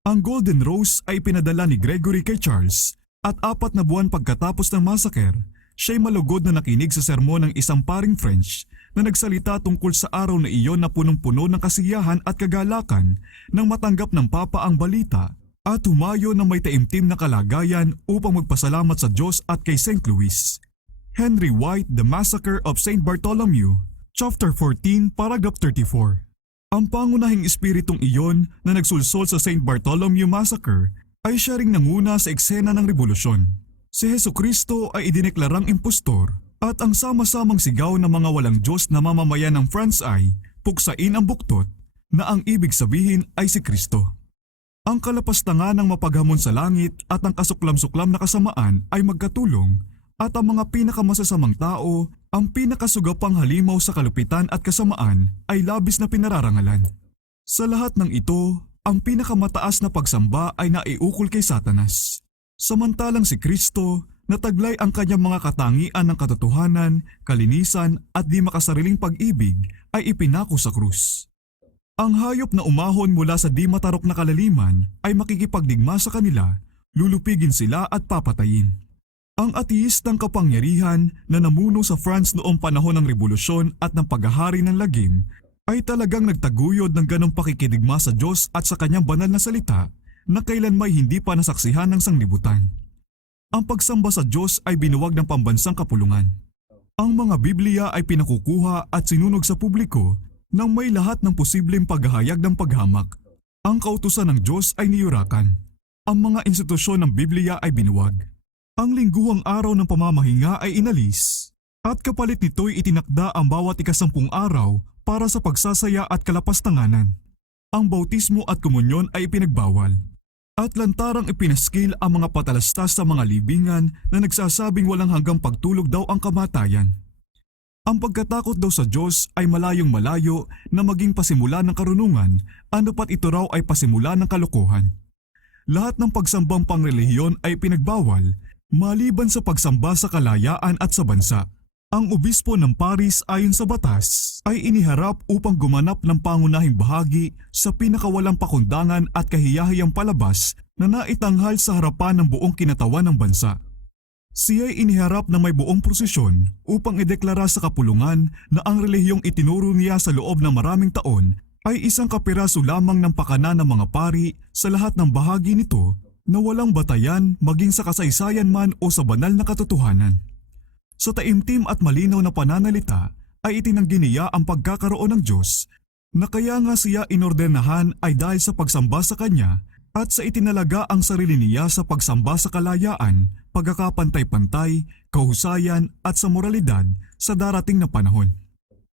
Ang Golden Rose ay pinadala ni Gregory kay Charles at 4 na buwan pagkatapos ng massacre, siya'y malugod na nakinig sa sermon ng isang paring French na nagsalita tungkol sa araw na iyon na punong-puno ng kasiyahan at kagalakan nang matanggap ng Papa ang balita at humayo ng may taimtim na kalagayan upang magpasalamat sa Diyos at kay St. Louis. Henry White, The Massacre of St. Bartholomew, Chapter 14, Paragraph 34. Ang pangunahing espiritong iyon na nagsulsol sa St. Bartholomew Massacre ay siya ring nanguna sa eksena ng revolusyon. Si Hesukristo ay idineklarang impostor at ang sama-samang sigaw ng mga walang Diyos na mamamayan ng France ay puksain ang buktot na ang ibig sabihin ay si Kristo. Ang kalapastangan ng mapaghamon sa langit at ang kasuklam-suklam na kasamaan ay magkatulong at ang mga pinakamasasamang tao, ang pinakasugapang halimaw sa kalupitan at kasamaan ay labis na pinararangalan. Sa lahat ng ito, ang pinakamataas na pagsamba ay naiukol kay Satanas. Samantalang si Kristo, nataglay ang kanyang mga katangian ng katotohanan, kalinisan at di makasariling pag-ibig ay ipinako sa krus. Ang hayop na umahon mula sa di matarok na kalaliman ay makikipagdigma sa kanila, lulupigin sila at papatayin. Ang ateistang kapangyarihan na namuno sa France noong panahon ng revolusyon at ng paghahari ng lagim ay talagang nagtaguyod ng ganong pakikidigma sa Diyos at sa kanyang banal na salita na kailanmay hindi pa nasaksihan ng sanglibutan. Ang pagsamba sa Diyos ay binuwag ng pambansang kapulungan. Ang mga Biblia ay pinakukuha at sinunog sa publiko nang may lahat ng posibleng paghahayag ng paghamak. Ang kautusan ng Diyos ay niyurakan. Ang mga institusyon ng Biblia ay binuwag. Ang lingguhang araw ng pamamahinga ay inalis at kapalit nito'y itinakda ang bawat ika-10 araw para sa pagsasaya at kalapastanganan. Ang bautismo at komunyon ay ipinagbawal at lantarang ipinaskil ang mga patalastas sa mga libingan na nagsasabing walang hanggang pagtulog daw ang kamatayan. Ang pagkatakot daw sa Diyos ay malayong malayo na maging pasimula ng karunungan, ano pat ito raw ay pasimula ng kalokohan. Lahat ng pagsambang pangrelihiyon ay pinagbawal, maliban sa pagsamba sa kalayaan at sa bansa. Ang obispo ng Paris ayon sa batas ay iniharap upang gumanap ng pangunahing bahagi sa pinakawalang pakundangan at kahiyahiyang palabas na naitanghal sa harapan ng buong kinatawan ng bansa. Siya'y iniharap na may buong prosesyon upang ideklara sa kapulungan na ang relihiyong itinuro niya sa loob ng maraming taon ay isang kapiraso lamang ng pakana ng mga pari sa lahat ng bahagi nito na walang batayan maging sa kasaysayan man o sa banal na katotohanan. Sa taimtim at malinaw na pananalita ay itinanggi niya ang pagkakaroon ng Diyos na kaya nga siya inordenahan ay dahil sa pagsamba sa Kanya at sa itinalaga ang sarili niya sa pagsamba sa kalayaan, pagkakapantay-pantay, kahusayan at sa moralidad sa darating na panahon.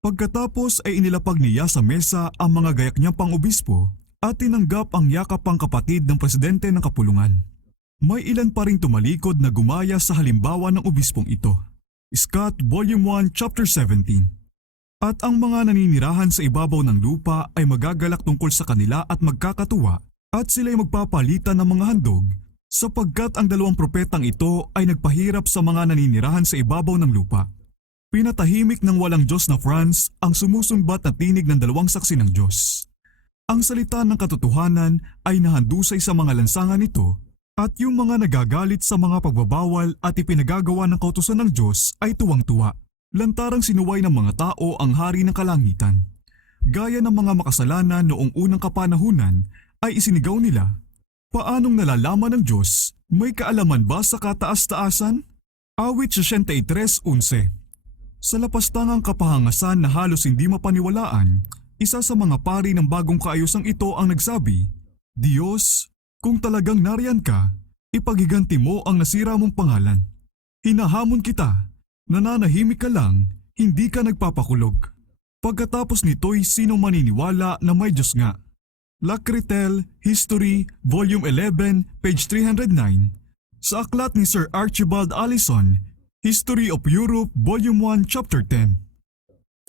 Pagkatapos ay inilapag niya sa mesa ang mga gayak niyang pang-obispo at tinanggap ang yakap pang kapatid ng presidente ng kapulungan. May ilan pa ring tumalikod na gumaya sa halimbawa ng obispong ito. Scott, Volume 1, Chapter 17. At ang mga naninirahan sa ibabaw ng lupa ay magagalak tungkol sa kanila at magkakatuwa at sila'y magpapalitan ng mga handog sapagkat ang 2 propetang ito ay nagpahirap sa mga naninirahan sa ibabaw ng lupa. Pinatahimik ng walang Diyos na France ang sumusumbat na tinig ng 2 saksi ng Diyos. Ang salita ng katotohanan ay nahandusay sa mga lansangan nito at yung mga nagagalit sa mga pagbabawal at ipinagagawa ng kautusan ng Diyos ay tuwang-tuwa. Lantarang sinuway ng mga tao ang hari ng kalangitan. Gaya ng mga makasalanan noong unang kapanahunan ay isinigaw nila, paanong nalalaman ng Diyos? May kaalaman ba sa kataas-taasan? Awit 63:11. Sa lapastangang kapahangasan na halos hindi mapaniwalaan, isa sa mga pari ng bagong kaayusang ito ang nagsabi, Diyos, kung talagang nariyan ka, ipagiganti mo ang nasira mong pangalan. Hinahamon kita, nananahimik ka lang, hindi ka nagpapakulog. Pagkatapos nito'y sino maniniwala na may Diyos nga? Lacretelle, History, Volume 11, page 309. Sa aklat ni Sir Archibald Allison, History of Europe, Volume 1, Chapter 10.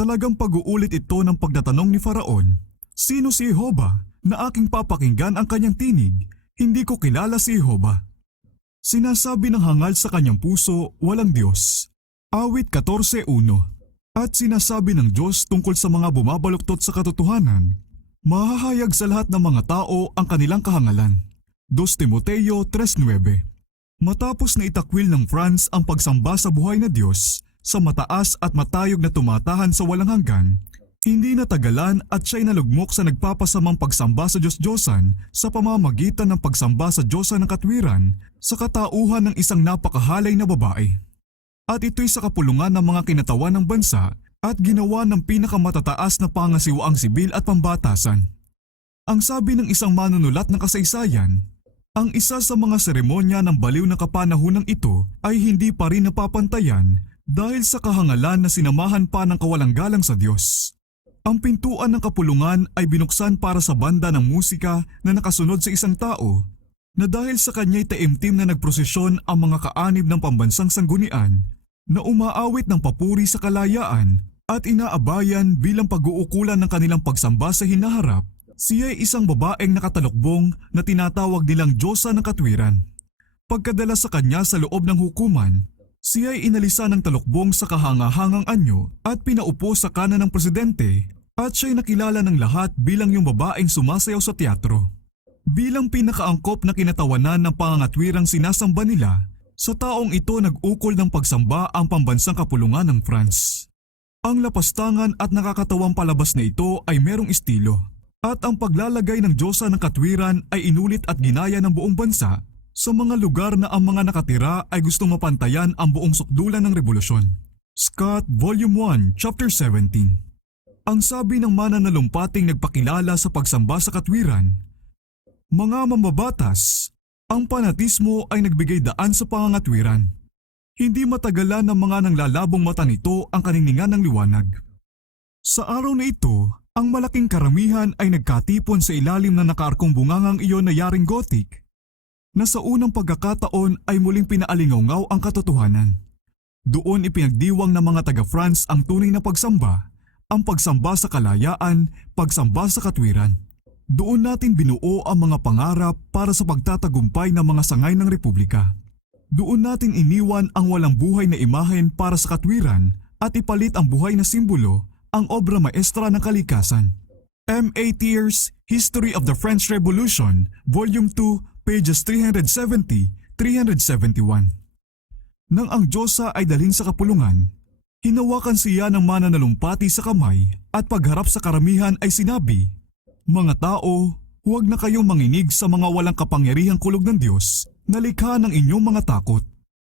Talagang pag-uulit ito ng pagtatanong ni Faraon, sino si Jehovah na aking papakinggan ang kanyang tinig? Hindi ko kilala si Jehovah. Sinasabi ng hangal sa kanyang puso, walang Diyos. Awit 14:1. At sinasabi ng Diyos tungkol sa mga bumabaluktot sa katotohanan, mahahayag sa lahat ng mga tao ang kanilang kahangalan. 2 Timoteo 3:9. Matapos na itakwil ng France ang pagsamba sa buhay na Diyos sa mataas at matayog na tumatahan sa walang hanggan, hindi natagalan at siya'y nalugmok sa nagpapasamang pagsamba sa Diyos-Diyosan sa pamamagitan ng pagsamba sa Diyosa ng katwiran sa katauhan ng isang napakahalay na babae. At ito'y sa kapulungan ng mga kinatawan ng bansa at ginawa ng pinakamatataas na pangasiwaang sibil at pambatasan. Ang sabi ng isang manunulat ng kasaysayan, ang isa sa mga seremonya ng baliw na kapanahunang ito ay hindi pa rin napapantayan dahil sa kahangalan na sinamahan pa ng kawalang-galang sa Diyos. Ang pintuan ng kapulungan ay binuksan para sa banda ng musika na nakasunod sa isang tao na dahil sa kanya'y taimtim na nagprosesyon ang mga kaanib ng pambansang sanggunian na umaawit ng papuri sa kalayaan at inaabayan bilang pag-uukulan ng kanilang pagsamba sa hinaharap. Siya ay isang babaeng nakatalukbong na tinatawag nilang Diyosa ng katwiran. Pagkadala sa kanya sa loob ng hukuman, siya ay inalisa ng talukbong sa kahangahangang anyo at pinaupo sa kanan ng presidente at siya'y nakilala ng lahat bilang yung babaeng sumasayaw sa teatro. Bilang pinakaangkop na kinatawanan ng pangangatwirang sinasamba nila, sa taong ito nag-ukol ng pagsamba ang pambansang kapulungan ng France. Ang lapastangan at nakakatawang palabas na ito ay merong estilo. At ang paglalagay ng Diyosa ng katwiran ay inulit at ginaya ng buong bansa sa mga lugar na ang mga nakatira ay gustong mapantayan ang buong sukdulan ng revolusyon. Scott, Volume 1, Chapter 17. Ang sabi ng mananalumpating nagpakilala sa pagsamba sa katwiran, mga mambabatas, ang panatismo ay nagbigay daan sa pangangatwiran. Hindi matagalan ng mga nanglalabong mata nito ang kaniningan ng liwanag. Sa araw na ito, ang malaking karamihan ay nagkatipon sa ilalim na nakaarkong bungangang iyon na yaring Gothic, na sa unang pagkakataon ay muling pinaalingaw ang katotohanan. Doon ipinagdiwang ng mga taga-France ang tunay na pagsamba, ang pagsamba sa kalayaan, pagsamba sa katwiran. Doon natin binuo ang mga pangarap para sa pagtatagumpay ng mga sangay ng Republika. Doon natin iniwan ang walang buhay na imahen para sa katwiran at ipalit ang buhay na simbolo, ang obra maestra ng kalikasan. M.A. Thiers, History of the French Revolution, Volume 2, pages 370-371. Nang ang Diyosa ay dalhin sa kapulungan, hinawakan siya ng mananalumpati sa kamay at pagharap sa karamihan ay sinabi, mga tao, huwag na kayong manginig sa mga walang kapangyarihang kulog ng Diyos na likha ng inyong mga takot.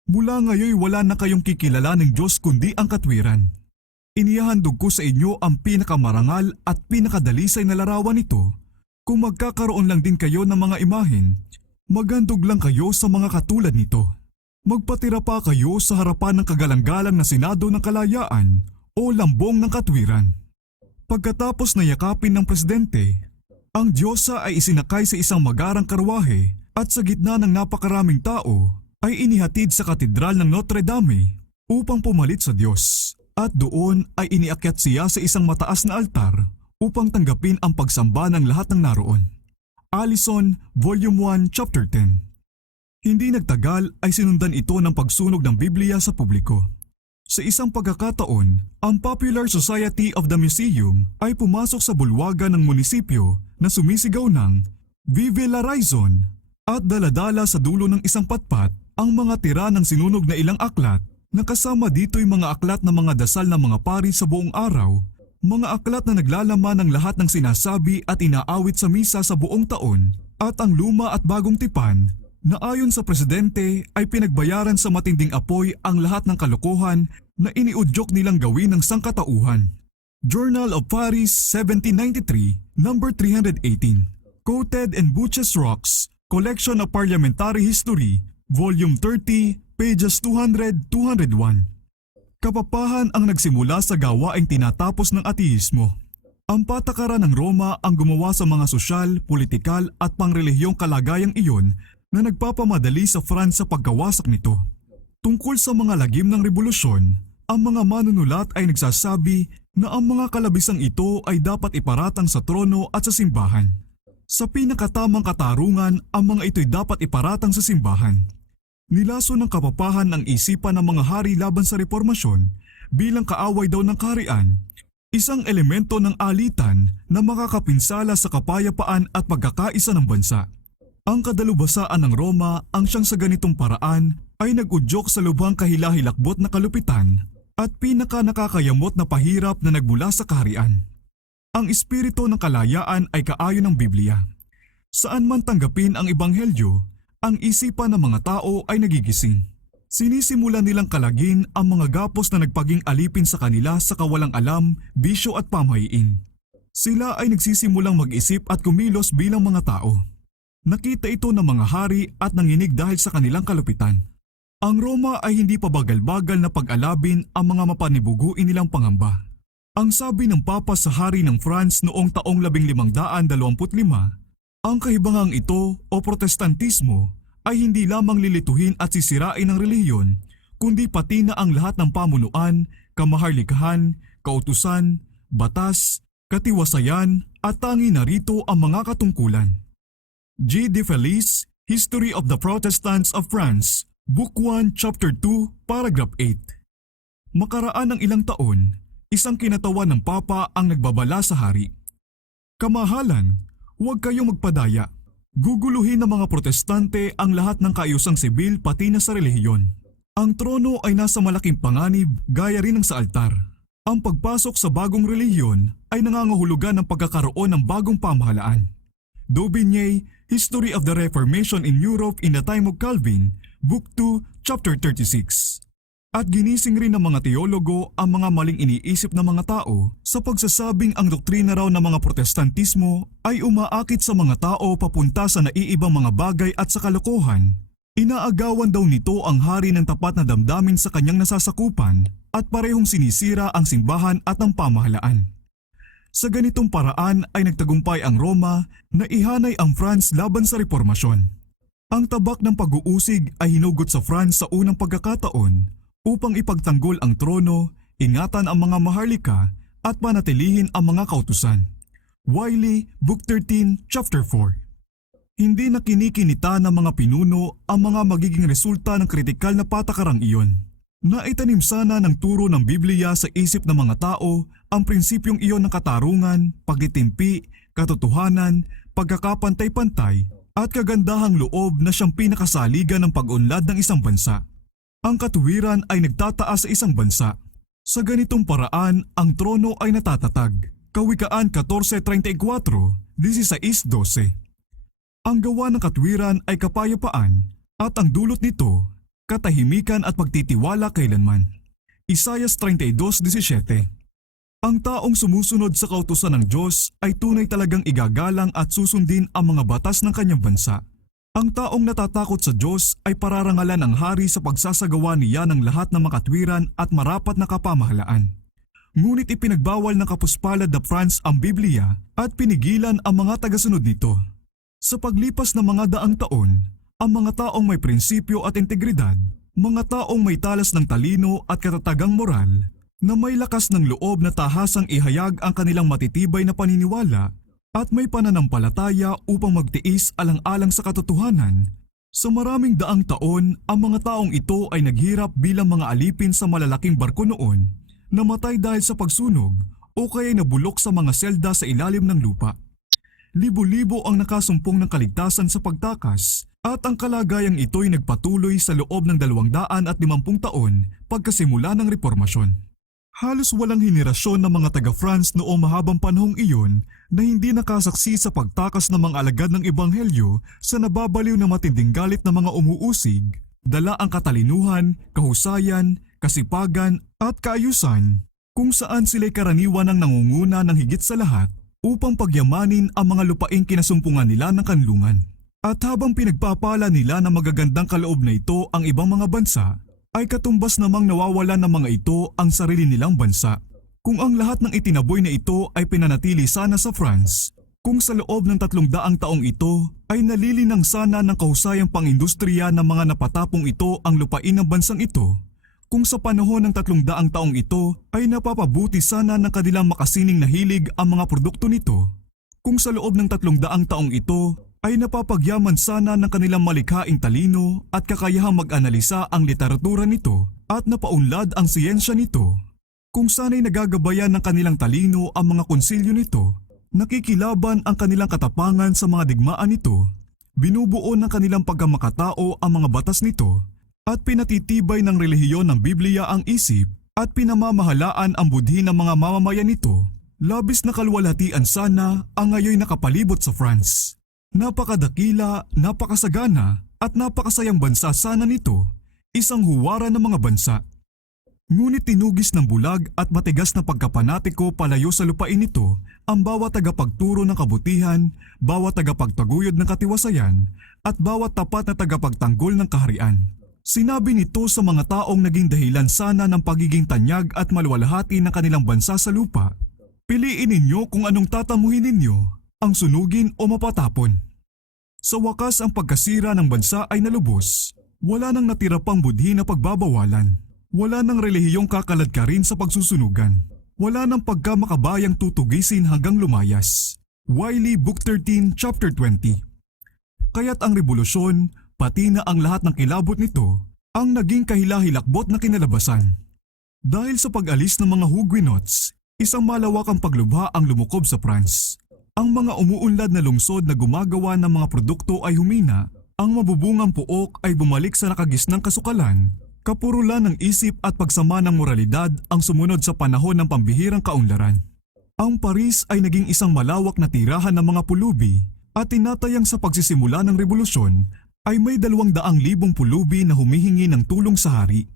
Mula ngayon wala na kayong kikilala ng Diyos kundi ang katwiran. Inihahandog ko sa inyo ang pinakamarangal at pinakadalisay na larawan nito. Kung magkakaroon lang din kayo ng mga imahen, maghandog lang kayo sa mga katulad nito. Magpatira pa kayo sa harapan ng kagalang-galang na Senado ng Kalayaan o lambong ng katwiran. Pagkatapos na yakapin ng presidente, ang Diyosa ay isinakay sa isang magarang karwahe at sa gitna ng napakaraming tao ay inihatid sa katedral ng Notre Dame upang pumalit sa Diyos. At doon ay iniakyat siya sa isang mataas na altar upang tanggapin ang pagsamba ng lahat ng naroon. Allison, Volume 1, Chapter 10. Hindi nagtagal ay sinundan ito ng pagsunog ng Biblia sa publiko. Sa isang pagkakataon, ang Popular Society of the Museum ay pumasok sa bulwagan ng munisipyo na sumisigaw ng Vive la Raison at daladala sa dulo ng isang patpat ang mga tira ng sinunog na ilang aklat. Nakasama dito'y mga aklat ng mga dasal ng mga pari sa buong araw, mga aklat na naglalaman ng lahat ng sinasabi at inaawit sa misa sa buong taon, at ang luma at bagong tipan na ayon sa presidente ay pinagbayaran sa matinding apoy ang lahat ng kalokohan na iniudyok nilang gawin ng sangkatauhan. Journal of Paris 1793, number 318. Coated and Butches Rocks, Collection of Parliamentary History, Volume 30, pages 200-201. Kapapahan ang nagsimula sa gawaing tinatapos ng ateismo. Ang patakaran ng Roma ang gumawa sa mga sosyal, politikal at pangrelihiyong kalagayang iyon na nagpapamadali sa France sa pagkawasak nito. Tungkol sa mga lagim ng revolusyon, ang mga manunulat ay nagsasabi na ang mga kalabisang ito ay dapat iparatang sa trono at sa simbahan. Sa pinakatamang katarungan, ang mga ito'y dapat iparatang sa simbahan. Nilaso ng kapapahan ang isipan ng mga hari laban sa reformasyon bilang kaaway daw ng kaharian, isang elemento ng alitan na makakapinsala sa kapayapaan at pagkakaisa ng bansa. Ang kadalubhasaan ng Roma ang siyang sa ganitong paraan ay nag-udyok sa lubhang kahilahilakbot na kalupitan at pinaka nakakayamot na pahirap na nagmula sa kaharian. Ang espiritu ng kalayaan ay kaayon ng Biblia. Saan man tanggapin ang ebanghelyo, ang isipan ng mga tao ay nagigising. Sinisimula nilang kalagin ang mga gapos na nagpaging alipin sa kanila sa kawalang alam, bisyo at pamahiin. Sila ay nagsisimulang mag-isip at kumilos bilang mga tao. Nakita ito ng mga hari at nanginig dahil sa kanilang kalupitan. Ang Roma ay hindi pa bagal-bagal na pag-alabin ang mga mapanibuguin nilang pangamba. Ang sabi ng Papa sa hari ng France noong taong 1525, ang kahibangang ito o protestantismo ay hindi lamang lilituhin at sisirain ng relihiyon, kundi pati na ang lahat ng pamunuan, kamaharlikahan, kautusan, batas, katiwasayan at tangi na rito ang mga katungkulan. G. de Felice, History of the Protestants of France, Book 1, Chapter 2, Paragraph 8. Makaraan ng ilang taon, isang kinatawan ng Papa ang nagbabala sa hari. Kamahalan, huwag kayong magpadaya. Guguluhin ng mga protestante ang lahat ng kaayusang sibil pati na sa relihiyon. Ang trono ay nasa malaking panganib gaya rin ng sa altar. Ang pagpasok sa bagong relihiyon ay nangangahulugan ng pagkakaroon ng bagong pamahalaan. Daubigny, History of the Reformation in Europe in the Time of Calvin, Book 2, Chapter 36. At ginising rin ng mga teologo ang mga maling iniisip ng mga tao sa pagsasabing ang doktrina raw ng mga protestantismo ay umaakit sa mga tao papunta sa naiibang mga bagay at sa kalokohan. Inaagawan daw nito ang hari ng tapat na damdamin sa kanyang nasasakupan at parehong sinisira ang simbahan at ang pamahalaan. Sa ganitong paraan ay nagtagumpay ang Roma na ihanay ang France laban sa reformasyon. Ang tabak ng pag-uusig ay hinugot sa France sa unang pagkakataon upang ipagtanggol ang trono, ingatan ang mga maharlika at panatilihin ang mga kautusan. Wiley, Book 13, Chapter 4. Hindi na kinikinita ng mga pinuno ang mga magiging resulta ng kritikal na patakarang iyon. Naitanim sana ng turo ng Biblia sa isip ng mga tao ang prinsipyong iyon ng katarungan, pagtitimpi, katotohanan, pagkakapantay-pantay at kagandahang loob na siyang pinakasaligan ng pag-unlad ng isang bansa. Ang katuwiran ay nagtataas sa isang bansa. Sa ganitong paraan, ang trono ay natatatag. Kawikaan 14:34, 16:12. Ang gawa ng katuwiran ay kapayapaan at ang dulot nito, katahimikan at pagtitiwala kailanman. Isaias 32:17. Ang taong sumusunod sa kautusan ng Diyos ay tunay talagang igagalang at susundin ang mga batas ng kanyang bansa. Ang taong natatakot sa Diyos ay pararangalan ng hari sa pagsasagawa niya ng lahat ng makatwiran at marapat na kapamahalaan. Ngunit ipinagbawal ng kapuspalad na France ang Biblia at pinigilan ang mga tagasunod nito. Sa paglipas ng mga daang taon, ang mga taong may prinsipyo at integridad, mga taong may talas ng talino at katatagang moral, na may lakas ng loob na tahasang ihayag ang kanilang matitibay na paniniwala at may pananampalataya upang magtiis alang-alang sa katotohanan. Sa maraming daang taon, ang mga taong ito ay naghirap bilang mga alipin sa malalaking barko noon, namatay dahil sa pagsunog o kaya nabulok sa mga selda sa ilalim ng lupa. Libo-libo ang nakasumpong ng kaligtasan sa pagtakas at ang kalagayang ito'y nagpatuloy sa loob ng 250 taon pagkasimula ng reformasyon. Halos walang henerasyon ng mga taga-France noong mahabang panahong iyon na hindi nakasaksi sa pagtakas ng mga alagad ng ebanghelyo sa nababaliw na matinding galit ng mga umuusig, dala ang katalinuhan, kahusayan, kasipagan at kaayusan, kung saan sila'y karaniwan ang nangunguna ng higit sa lahat upang pagyamanin ang mga lupaing kinasumpungan nila ng kanlungan. At habang pinagpapala nila ng magagandang kaloob na ito ang ibang mga bansa, ay katumbas namang nawawalan ng mga ito ang sarili nilang bansa. Kung ang lahat ng itinaboy na ito ay pinanatili sana sa France, kung sa loob ng 300 taong ito ay nalilinang sana ng kahusayang pangindustriya ng mga napatapong ito ang lupain ng bansang ito, kung sa panahon ng 300 taong ito ay napapabuti sana ng kanilang makasining na hilig ang mga produkto nito, kung sa loob ng 300 taong ito ay napapagyaman sana ng kanilang malikhaing talino at kakayahang mag-analisa ang literatura nito at napaunlad ang siyensya nito. Kung sana'y nagagabayan ng kanilang talino ang mga konsilyo nito, nakikilaban ang kanilang katapangan sa mga digmaan nito, Binubuo ng kanilang pagkamakatao ang mga batas nito at pinatitibay ng relihiyon ng Biblia ang isip at pinamamahalaan ang budhi ng mga mamamayan nito. Labis na kaluwalhatian sana ang ngayoy nakapalibot sa France. Napakadakila, napakasagana at napakasayang bansa sana nito, isang huwara ng mga bansa. Ngunit tinugis ng bulag at matigas na pagkapanatiko palayo sa lupain nito ang bawat tagapagturo ng kabutihan, bawat tagapagtaguyod ng katiwasayan, at bawat tapat na tagapagtanggol ng kaharian. Sinabi nito sa mga taong naging dahilan sana ng pagiging tanyag at maluwalhati ng kanilang bansa sa lupa, piliin ninyo kung anong tatamuhin ninyo, ang sunugin o mapatapon. Sa wakas ang pagkasira ng bansa ay nalubos. Wala nang natira pang budhi na pagbabawalan. Wala nang relihiyong kakaladkarin sa pagsusunugan. Wala nang pagkamakabayang tutugisin hanggang lumayas. Wiley Book 13, Chapter 20. Kaya't ang revolusyon, pati na ang lahat ng kilabot nito, ang naging kahilahilakbot na kinalabasan. Dahil sa pag-alis ng mga Huguenots, isang malawakang paglubha ang lumukob sa France. Ang mga umuunlad na lungsod na gumagawa ng mga produkto ay humina, ang mabubungang puok ay bumalik sa nakagisnang kasukalan, kapurulan ng isip at pagsama ng moralidad ang sumunod sa panahon ng pambihirang kaunlaran. Ang Paris ay naging isang malawak na tirahan ng mga pulubi at tinatayang sa pagsisimula ng revolusyon ay may 200,000 pulubi na humihingi ng tulong sa hari.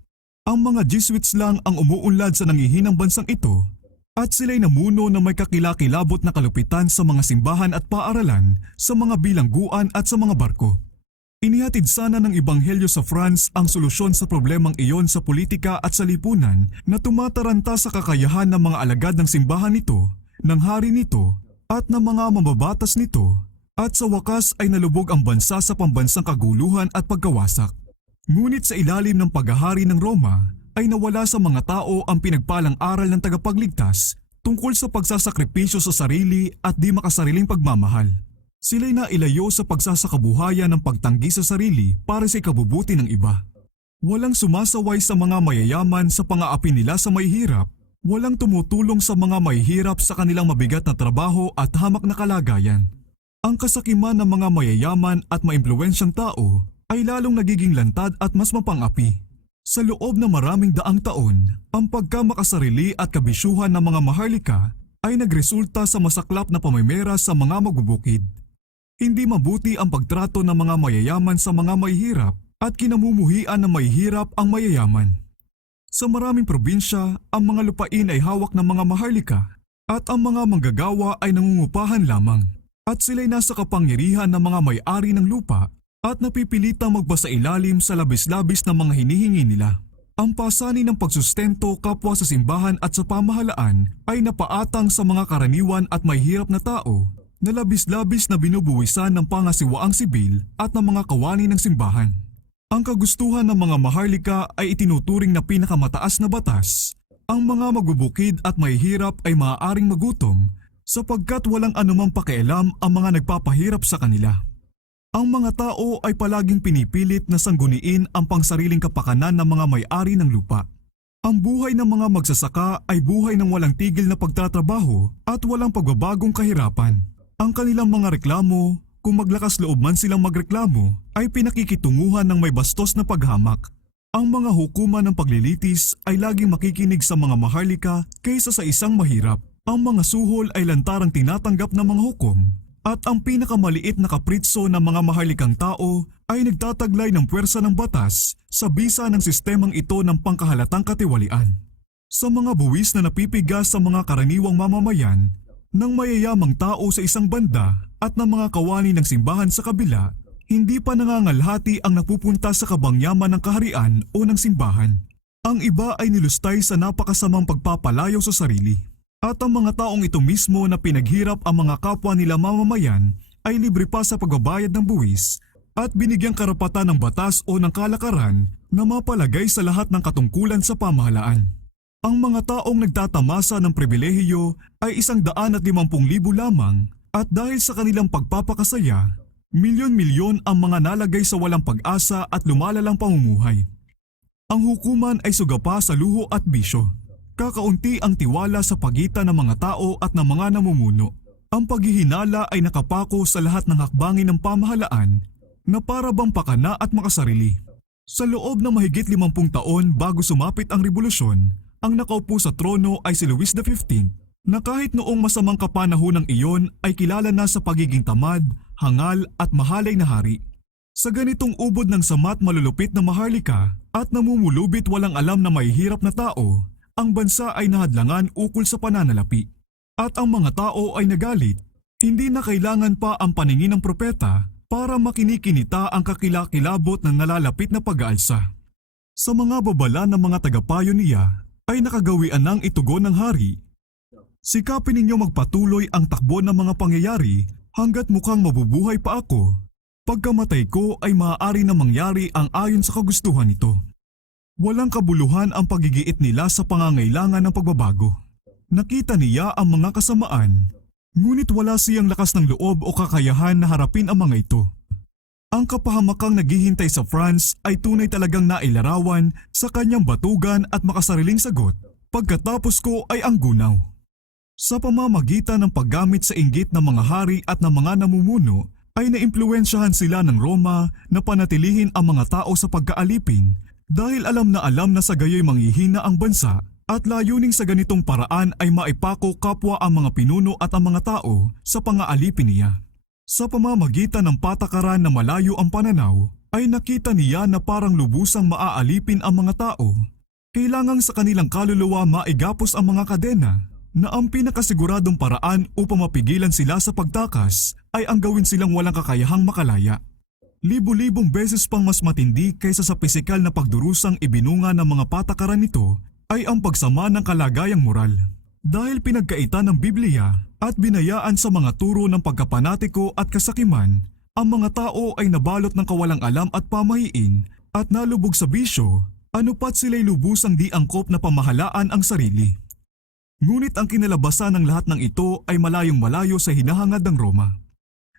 Ang mga Jesuits lang ang umuunlad sa nangihinang bansang ito at sila'y namuno na may kakilakilabot na kalupitan sa mga simbahan at paaralan, sa mga bilangguan at sa mga barko. Inihatid sana ng Ebanghelyo sa France ang solusyon sa problemang iyon sa politika at sa lipunan na tumataranta sa kakayahan ng mga alagad ng simbahan nito, ng hari nito, at ng mga mababatas nito, at sa wakas ay nalubog ang bansa sa pambansang kaguluhan at pagkawasak. Ngunit sa ilalim ng paghahari ng Roma ay nawala sa mga tao ang pinagpalang aral ng tagapagligtas tungkol sa pagsasakripisyo sa sarili at di makasariling pagmamahal. Sila'y nailayo sa pagsasakabuhayan ng pagtanggi sa sarili para sa ikabubuti ng iba. Walang sumasaway sa mga mayayaman sa pang-aapi nila sa mahihirap. Walang tumutulong sa mga mahihirap sa kanilang mabigat na trabaho at hamak na kalagayan. Ang kasakiman ng mga mayayaman at maimpluwensyang tao ay lalong nagiging lantad at mas mapang-api. Sa loob ng maraming daang taon, ang pagkamakasarili at kabisyuhan ng mga maharlika ay nagresulta sa masaklap na pamimera sa mga magbubukid. Hindi mabuti ang pagtrato ng mga mayayaman sa mga mahihirap at kinamumuhian ng mahihirap ang mayayaman. Sa maraming probinsya, ang mga lupain ay hawak ng mga maharlika at ang mga manggagawa ay nangungupahan lamang at sila'y nasa kapangyarihan ng mga may-ari ng lupa at napipilitang magbasailalim sa labis-labis ng mga hinihingi nila. Ang pasanin ng pagsustento kapwa sa simbahan at sa pamahalaan ay napaatang sa mga karaniwan at mahihirap na tao na labis-labis na binubuwisan ng pangasiwaang sibil at ng mga kawani ng simbahan. Ang kagustuhan ng mga maharlika ay itinuturing na pinakamataas na batas. Ang mga magbubukid at mahihirap ay maaaring magutom sapagkat walang anumang pakialam ang mga nagpapahirap sa kanila. Ang mga tao ay palaging pinipilit na sangguniin ang pangsariling kapakanan ng mga may-ari ng lupa. Ang buhay ng mga magsasaka ay buhay ng walang tigil na pagtatrabaho at walang pagbabagong kahirapan. Ang kanilang mga reklamo, kung maglakas loob man silang magreklamo, ay pinakikitunguhan ng may bastos na paghamak. Ang mga hukuman ng paglilitis ay laging makikinig sa mga maharlika kaysa sa isang mahirap. Ang mga suhol ay lantarang tinatanggap ng mga hukom. At ang pinakamaliit na kapritso ng mga maharlikang tao ay nagtataglay ng puwersa ng batas sa bisa ng sistemang ito ng pangkahalatang katiwalian. Sa mga buwis na napipigas sa mga karaniwang mamamayan, ng mayayamang tao sa isang banda at ng mga kawani ng simbahan sa kabila, hindi pa nangangalhati ang napupunta sa kabangyaman ng kaharian o ng simbahan. Ang iba ay nilustay sa napakasamang pagpapalayo sa sarili. At ang mga taong ito mismo na pinaghirap ang mga kapwa nila mamamayan ay libre pa sa pagbabayad ng buwis at binigyang karapatan ng batas o ng kalakaran na mapalagay sa lahat ng katungkulan sa pamahalaan. Ang mga taong nagtatamasa ng pribilehiyo ay 150,000 lamang at dahil sa kanilang pagpapakasaya, milyon-milyon ang mga nalagay sa walang pag-asa at lumalalang pamumuhay. Ang hukuman ay sugapa sa luho at bisyo. Kakaunti ang tiwala sa pagitan ng mga tao at ng mga namumuno. Ang paghihinala ay nakapako sa lahat ng hakbangin ng pamahalaan na para bang pakana at makasarili. Sa loob ng mahigit 50 taon bago sumapit ang revolusyon, ang nakaupo sa trono ay si Louis XV na kahit noong masamang kapanahon ng iyon ay kilala na sa pagiging tamad, hangal at mahalay na hari. Sa ganitong ubod ng sama't malulupit na maharlika at namumulubit walang alam na mahihirap na tao, ang bansa ay nahadlangan ukol sa pananalapi. At ang mga tao ay nagalit. Hindi na kailangan pa ang paningin ng propeta para makinikinita ang kakilakilabot ng nalalapit na pag-aalsa. Sa mga babala ng mga tagapayo niya ay nakagawian ng itugon ng hari. Sikapin ninyo magpatuloy ang takbo ng mga pangyayari hanggat mukhang mabubuhay pa ako. Pagkamatay ko ay maaari na mangyari ang ayon sa kagustuhan nito. Walang kabuluhan ang pagigiit nila sa pangangailangan ng pagbabago. Nakita niya ang mga kasamaan, ngunit wala siyang lakas ng loob o kakayahan na harapin ang mga ito. Ang kapahamakang naghihintay sa France ay tunay talagang nailarawan sa kanyang batugan at makasariling sagot. Pagkatapos ko ay ang gunaw. Sa pamamagitan ng paggamit sa inggit ng mga hari at ng mga namumuno, ay naimpluwensyahan sila ng Roma na panatilihin ang mga tao sa pagkaalipin dahil alam na sa gayoy manghihina ang bansa at layuning sa ganitong paraan ay maipako kapwa ang mga pinuno at ang mga tao sa pangaalipin niya. Sa pamamagitan ng patakaran na malayo ang pananaw, ay nakita niya na parang lubusang maaalipin ang mga tao. Kailangang sa kanilang kaluluwa maigapos ang mga kadena na ang pinakasiguradong paraan upang mapigilan sila sa pagtakas ay ang gawin silang walang kakayahang makalaya. Libo-libong beses pang mas matindi kaysa sa pisikal na pagdurusang ibinunga ng mga patakaran nito ay ang pagsama ng kalagayang moral. Dahil pinagkaitan ng Biblia at binayaan sa mga turo ng pagkapanatiko at kasakiman, ang mga tao ay nabalot ng kawalang alam at pamahiin at nalubog sa bisyo, anupat sila'y lubusang di angkop na pamahalaan ang sarili. Ngunit ang kinalabasan ng lahat ng ito ay malayong malayo sa hinahangad ng Roma.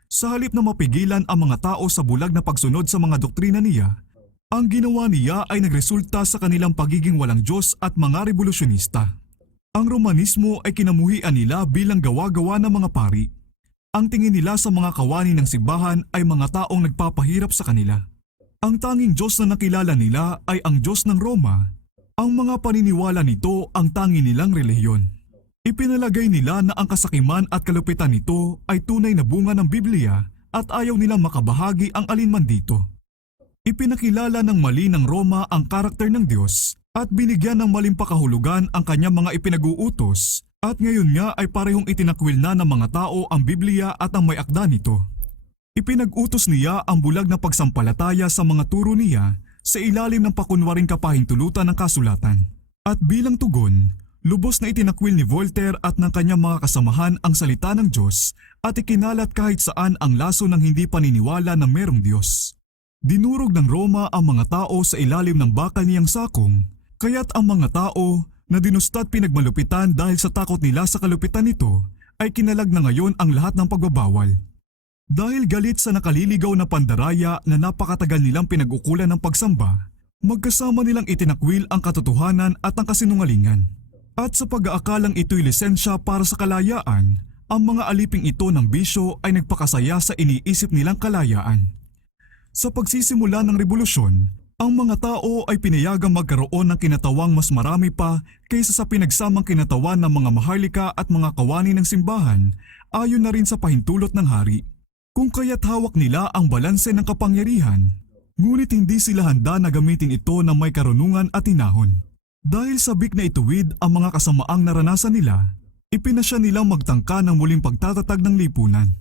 Sa halip na mapigilan ang mga tao sa bulag na pagsunod sa mga doktrina niya, ang ginawa niya ay nagresulta sa kanilang pagiging walang Diyos at mga revolusyonista. Ang Romanismo ay kinamuhian nila bilang gawa-gawa ng mga pari. Ang tingin nila sa mga kawani ng simbahan ay mga taong nagpapahirap sa kanila. Ang tanging Diyos na nakilala nila ay ang Diyos ng Roma. Ang mga paniniwala nito ang tangi nilang relihiyon. Ipinalagay nila na ang kasakiman at kalupitan nito ay tunay na bunga ng Biblia at ayaw nilang makabahagi ang alinman dito. Ipinakilala ng mali ng Roma ang karakter ng Diyos at binigyan ng maling pakahulugan ang kanyang mga ipinag-uutos at ngayon nga ay parehong itinakwil na ng mga tao ang Biblia at ang may akda nito. Ipinag-utos niya ang bulag na pagsampalataya sa mga turo niya sa ilalim ng pakunwaring kapahintulutan ng kasulatan. At bilang tugon, lubos na itinakwil ni Voltaire at ng kanyang mga kasamahan ang salita ng Diyos at ikinalat kahit saan ang laso ng hindi paniniwala na merong Diyos. Dinurog ng Roma ang mga tao sa ilalim ng bakal niyang sakong, kaya't ang mga tao na dinustad pinagmalupitan dahil sa takot nila sa kalupitan nito ay kinalag na ngayon ang lahat ng pagbabawal. Dahil galit sa nakaliligaw na pandaraya na napakatagal nilang pinag-ukulan ng pagsamba, magkasama nilang itinakwil ang katotohanan at ang kasinungalingan. At sa pag-aakalang ito'y lisensya para sa kalayaan, ang mga aliping ito ng bisyo ay nagpakasaya sa iniisip nilang kalayaan. Sa pagsisimula ng revolusyon, ang mga tao ay pinayagang magkaroon ng kinatawang mas marami pa kaysa sa pinagsamang kinatawan ng mga maharlika at mga kawani ng simbahan, ayon na rin sa pahintulot ng hari. Kung kaya't hawak nila ang balanse ng kapangyarihan, ngunit hindi sila handa na gamitin ito ng may karunungan at tinahon. Dahil sabik na ituwid ang mga kasamaang naranasan nila, ipinasya nilang magtangka ng muling pagtatatag ng lipunan.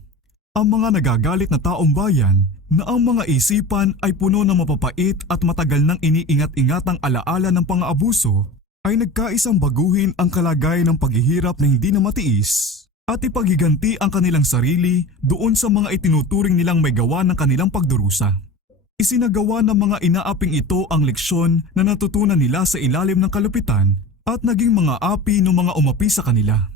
Ang mga nagagalit na taong bayan na ang mga isipan ay puno ng mapapait at matagal nang iniingat-ingat ang alaala ng pang-aabuso, ay nagkaisang baguhin ang kalagayan ng paghihirap na hindi na matiis at ipaghiganti ang kanilang sarili doon sa mga itinuturing nilang may gawa ng kanilang pagdurusa. Isinagawa ng mga inaaping ito ang leksyon na natutunan nila sa ilalim ng kalupitan at naging mga api ng mga umapi sa kanila.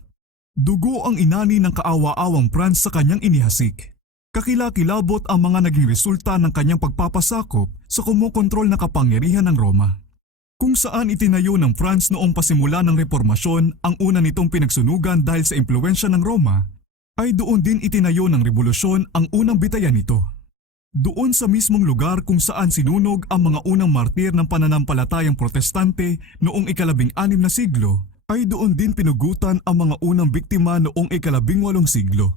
Dugo ang inani ng kaawa-awang France sa kanyang inihasik. Kakilakilabot ang mga naging resulta ng kanyang pagpapasakop sa kumukontrol na kapangyarihan ng Roma. Kung saan itinayo ng France noong pasimula ng reformasyon ang una nitong pinagsunugan dahil sa impluwensya ng Roma, ay doon din itinayo ng revolusyon ang unang bitayan nito. Doon sa mismong lugar kung saan sinunog ang mga unang martir ng pananampalatayang protestante noong ika-16 na siglo, ay doon din pinugutan ang mga unang biktima noong ika-18 siglo.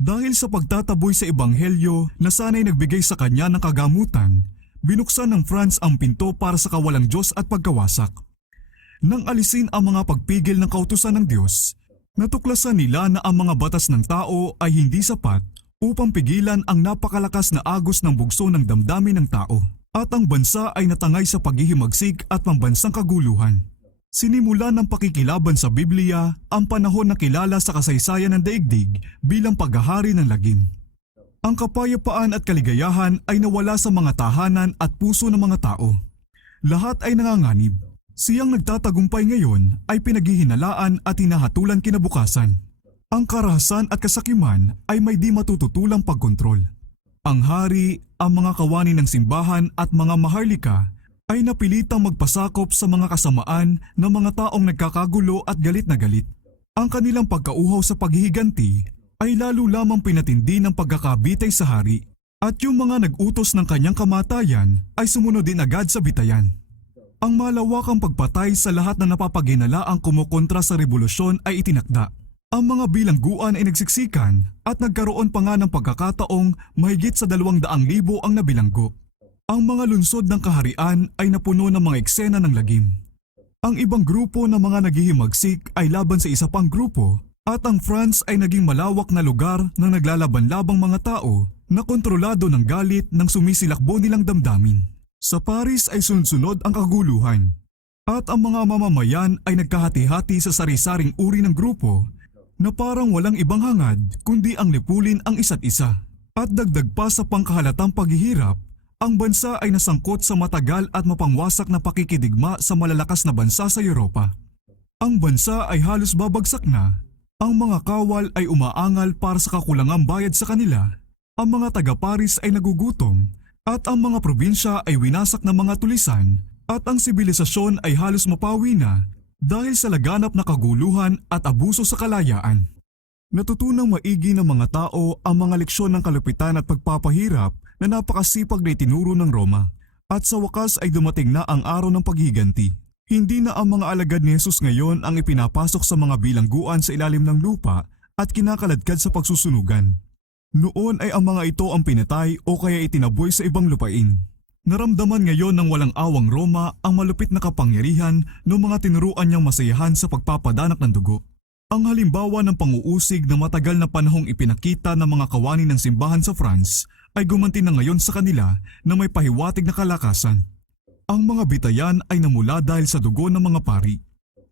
Dahil sa pagtataboy sa ebanghelyo na sana'y nagbigay sa kanya ng kagamutan, binuksan ng France ang pinto para sa kawalang Diyos at pagkawasak. Nang alisin ang mga pagpigil ng kautusan ng Diyos, natuklasan nila na ang mga batas ng tao ay hindi sapat upang pigilan ang napakalakas na agos ng bugso ng damdamin ng tao, at ang bansa ay natangay sa paghihimagsik at pambansang kaguluhan. Sinimulan ng pakikilaban sa Biblia ang panahon na kilala sa kasaysayan ng daigdig bilang paghahari ng lagim. Ang kapayapaan at kaligayahan ay nawala sa mga tahanan at puso ng mga tao. Lahat ay nanganganib. Siyang nagtatagumpay ngayon ay pinaghihinalaan at hinahatulan kinabukasan. Ang karahasan at kasakiman ay may di matututulang pagkontrol. Ang hari, ang mga kawani ng simbahan at mga maharlika ay napilitang magpasakop sa mga kasamaan ng mga taong nagkakagulo at galit na galit. Ang kanilang pagkauhaw sa paghihiganti ay lalo lamang pinatindi ng pagkakabitay sa hari, at yung mga nag-utos ng kanyang kamatayan ay sumunod din agad sa bitayan. Ang malawakang pagpatay sa lahat na napapaghinalaang kumukontra sa revolusyon ay itinakda. Ang mga bilangguan ay nagsiksikan at nagkaroon pa nga ng pagkakataong mahigit sa 200,000 ang nabilanggo. Ang mga lungsod ng kaharian ay napuno ng mga eksena ng lagim. Ang ibang grupo ng mga naghihimagsik ay laban sa isa pang grupo, at ang France ay naging malawak na lugar ng naglalaban-labang mga tao na kontrolado ng galit ng sumisilakbo nilang damdamin. Sa Paris ay sunod-sunod ang kaguluhan, at ang mga mamamayan ay nagkahati-hati sa sari-saring uri ng grupo na parang walang ibang hangad kundi ang lipulin ang isa't isa. At dagdag pa sa pangkahalatang paghihirap, ang bansa ay nasangkot sa matagal at mapangwasak na pakikidigma sa malalakas na bansa sa Europa. Ang bansa ay halos babagsak na, ang mga kawal ay umaangal para sa kakulangang bayad sa kanila, ang mga taga-Paris ay nagugutom, at ang mga probinsya ay winasak ng mga tulisan, at ang sibilisasyon ay halos mapawi na dahil sa laganap na kaguluhan at abuso sa kalayaan. Natutunang maigi ng mga tao ang mga leksyon ng kalupitan at pagpapahirap na napakasipag na itinuro ng Roma, at sa wakas ay dumating na ang araw ng paghiganti. Hindi na ang mga alagad ni Jesus ngayon ang ipinapasok sa mga bilangguan sa ilalim ng lupa at kinakaladkad sa pagsusunugan. Noon ay ang mga ito ang pinatay o kaya itinaboy sa ibang lupain. Naramdaman ngayon ng walang awang Roma ang malupit na kapangyarihan ng mga tinuruan niyang masayahan sa pagpapadanak ng dugo. Ang halimbawa ng panguusig na matagal na panahong ipinakita ng mga kawani ng simbahan sa France ay gumanti na ngayon sa kanila na may pahiwatig na kalakasan. Ang mga bitayan ay namula dahil sa dugo ng mga pari.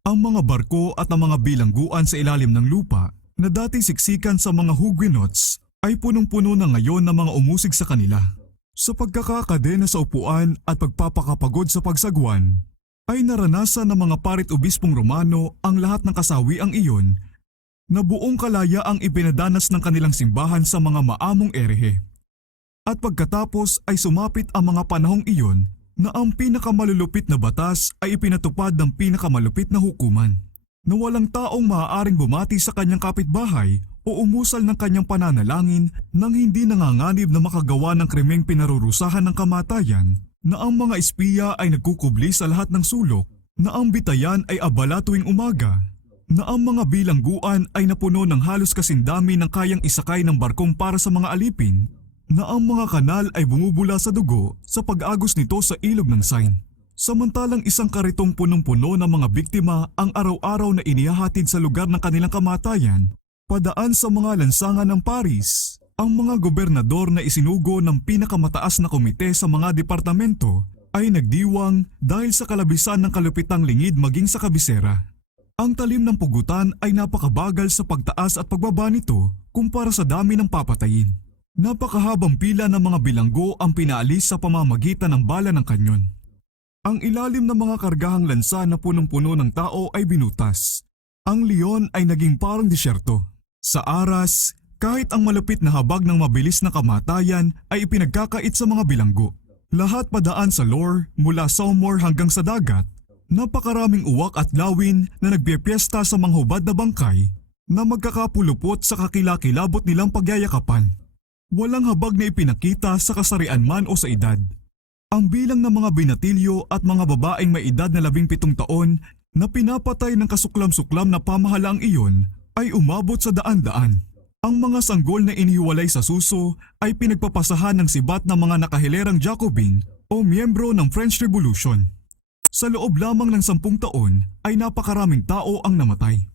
Ang mga barko at ang mga bilangguan sa ilalim ng lupa na dati siksikan sa mga Huguenots ay punong-puno na ngayon ng mga umusig sa kanila. Sa pagkakakadena sa upuan at pagpapakapagod sa pagsagwan, ay naranasan ng mga parit obispong Romano ang lahat ng kasawiang iyon na buong kalaya ang ipinadanas ng kanilang simbahan sa mga maamong erehe. At pagkatapos ay sumapit ang mga panahong iyon na ang pinakamalulupit na batas ay ipinatupad ng pinakamalupit na hukuman, na walang taong maaaring bumati sa kanyang kapitbahay o umusal ng kanyang pananalangin nang hindi nanganganib na makagawa ng krimeng pinarurusahan ng kamatayan, na ang mga espiya ay nagkukubli sa lahat ng sulok, na ang bitayan ay abala tuwing umaga, na ang mga bilangguan ay napuno ng halos kasindami ng kayang isakay ng barkong para sa mga alipin, na ang mga kanal ay bumubula sa dugo sa pag-agos nito sa ilog ng Seine. Samantalang isang karitong punong-puno ng mga biktima ang araw-araw na inihahatid sa lugar ng kanilang kamatayan, padaan sa mga lansangan ng Paris. Ang mga gobernador na isinugo ng pinakamataas na komite sa mga departamento ay nagdiwang dahil sa kalabisan ng kalupitang lingid maging sa kabisera. Ang talim ng pugutan ay napakabagal sa pagtaas at pagbaba nito kumpara sa dami ng papatayin. Napakahabang pila ng mga bilanggo ang pinaalis sa pamamagitan ng bala ng kanyon. Ang ilalim ng mga kargahang lansa na punong-puno ng tao ay binutas. Ang Lyon ay naging parang disyerto. Sa Aras, kahit ang malupit na habag ng mabilis na kamatayan ay ipinagkakait sa mga bilanggo. Lahat padaan sa Loire mula Saumur hanggang sa dagat, napakaraming uwak at lawin na nagpipiesta sa mga hubad na bangkay, na magkakapulupot sa kakilakilabot nilang pagyayakapan. Walang habag na ipinakita sa kasarian man o sa edad. Ang bilang ng mga binatilyo at mga babaeng may edad na 17 taon na pinapatay ng kasuklam-suklam na pamahalaang iyon ay umabot sa daan-daan. Ang mga sanggol na inihiwalay sa suso ay pinagpapasahan ng sibat ng mga nakahilerang Jacobin o miyembro ng French Revolution. Sa loob lamang ng 10 taon ay napakaraming tao ang namatay.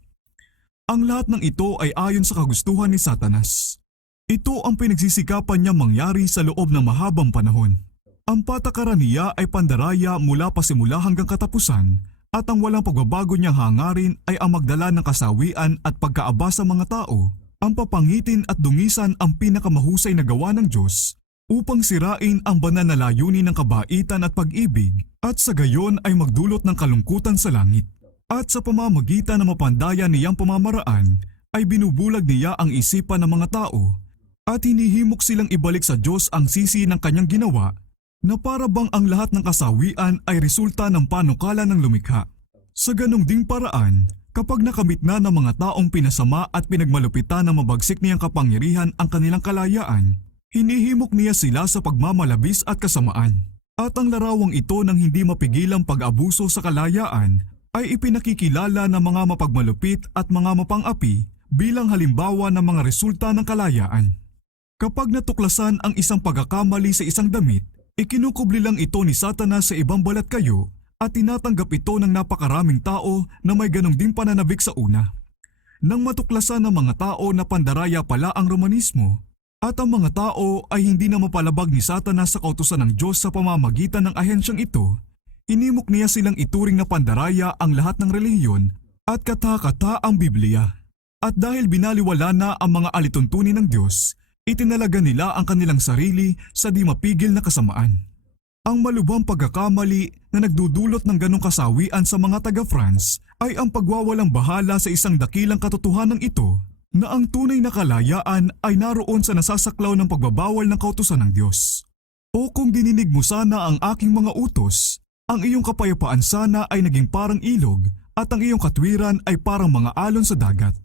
Ang lahat ng ito ay ayon sa kagustuhan ni Satanas. Ito ang pinagsisikapan niya mangyari sa loob ng mahabang panahon. Ang patakaran niya ay pandaraya mula pasimula hanggang katapusan at ang walang pagbabago niyang hangarin ay ang magdala ng kasawian at pagkaaba sa mga tao, ang papangitin at dungisan ang pinakamahusay na gawa ng Diyos upang sirain ang banal na layunin ng kabaitan at pag-ibig at sa gayon ay magdulot ng kalungkutan sa langit. At sa pamamagitan ng mapandaya niyang pamamaraan ay binubulag niya ang isipan ng mga tao at hinihimok silang ibalik sa Diyos ang sisi ng kanyang ginawa na para bang ang lahat ng kasawian ay resulta ng panukala ng lumikha. Sa ganong ding paraan, kapag nakamit na ng mga taong pinasama at pinagmalupitan ng mabagsik niyang kapangyarihan ang kanilang kalayaan, hinihimok niya sila sa pagmamalabis at kasamaan. At ang larawang ito ng hindi mapigilang pag-abuso sa kalayaan ay ipinakikilala ng mga mapagmalupit at mga mapang-api bilang halimbawa ng mga resulta ng kalayaan. Kapag natuklasan ang isang pagkakamali sa isang damit, ikinukubli lang ito ni Satanas sa ibang balat kayo at tinatanggap ito ng napakaraming tao na may ganong din pananabik sa una. Nang matuklasan ng mga tao na pandaraya pala ang Romanismo at ang mga tao ay hindi na mapalabag ni Satanas sa kautusan ng Diyos sa pamamagitan ng ahensyang ito, inimok niya silang ituring na pandaraya ang lahat ng relihiyon at kata-kata ang Biblia. At dahil binaliwala na ang mga alituntunin ng Diyos, itinalaga nila ang kanilang sarili sa di mapigil na kasamaan. Ang malubhang pagkakamali na nagdudulot ng ganong kasawian sa mga taga-France ay ang pagwawalang bahala sa isang dakilang katotohanan ito na ang tunay na kalayaan ay naroon sa nasasaklaw ng pagbabawal ng kautusan ng Diyos. O kung dininig mo sana ang aking mga utos, ang iyong kapayapaan sana ay naging parang ilog at ang iyong katwiran ay parang mga alon sa dagat.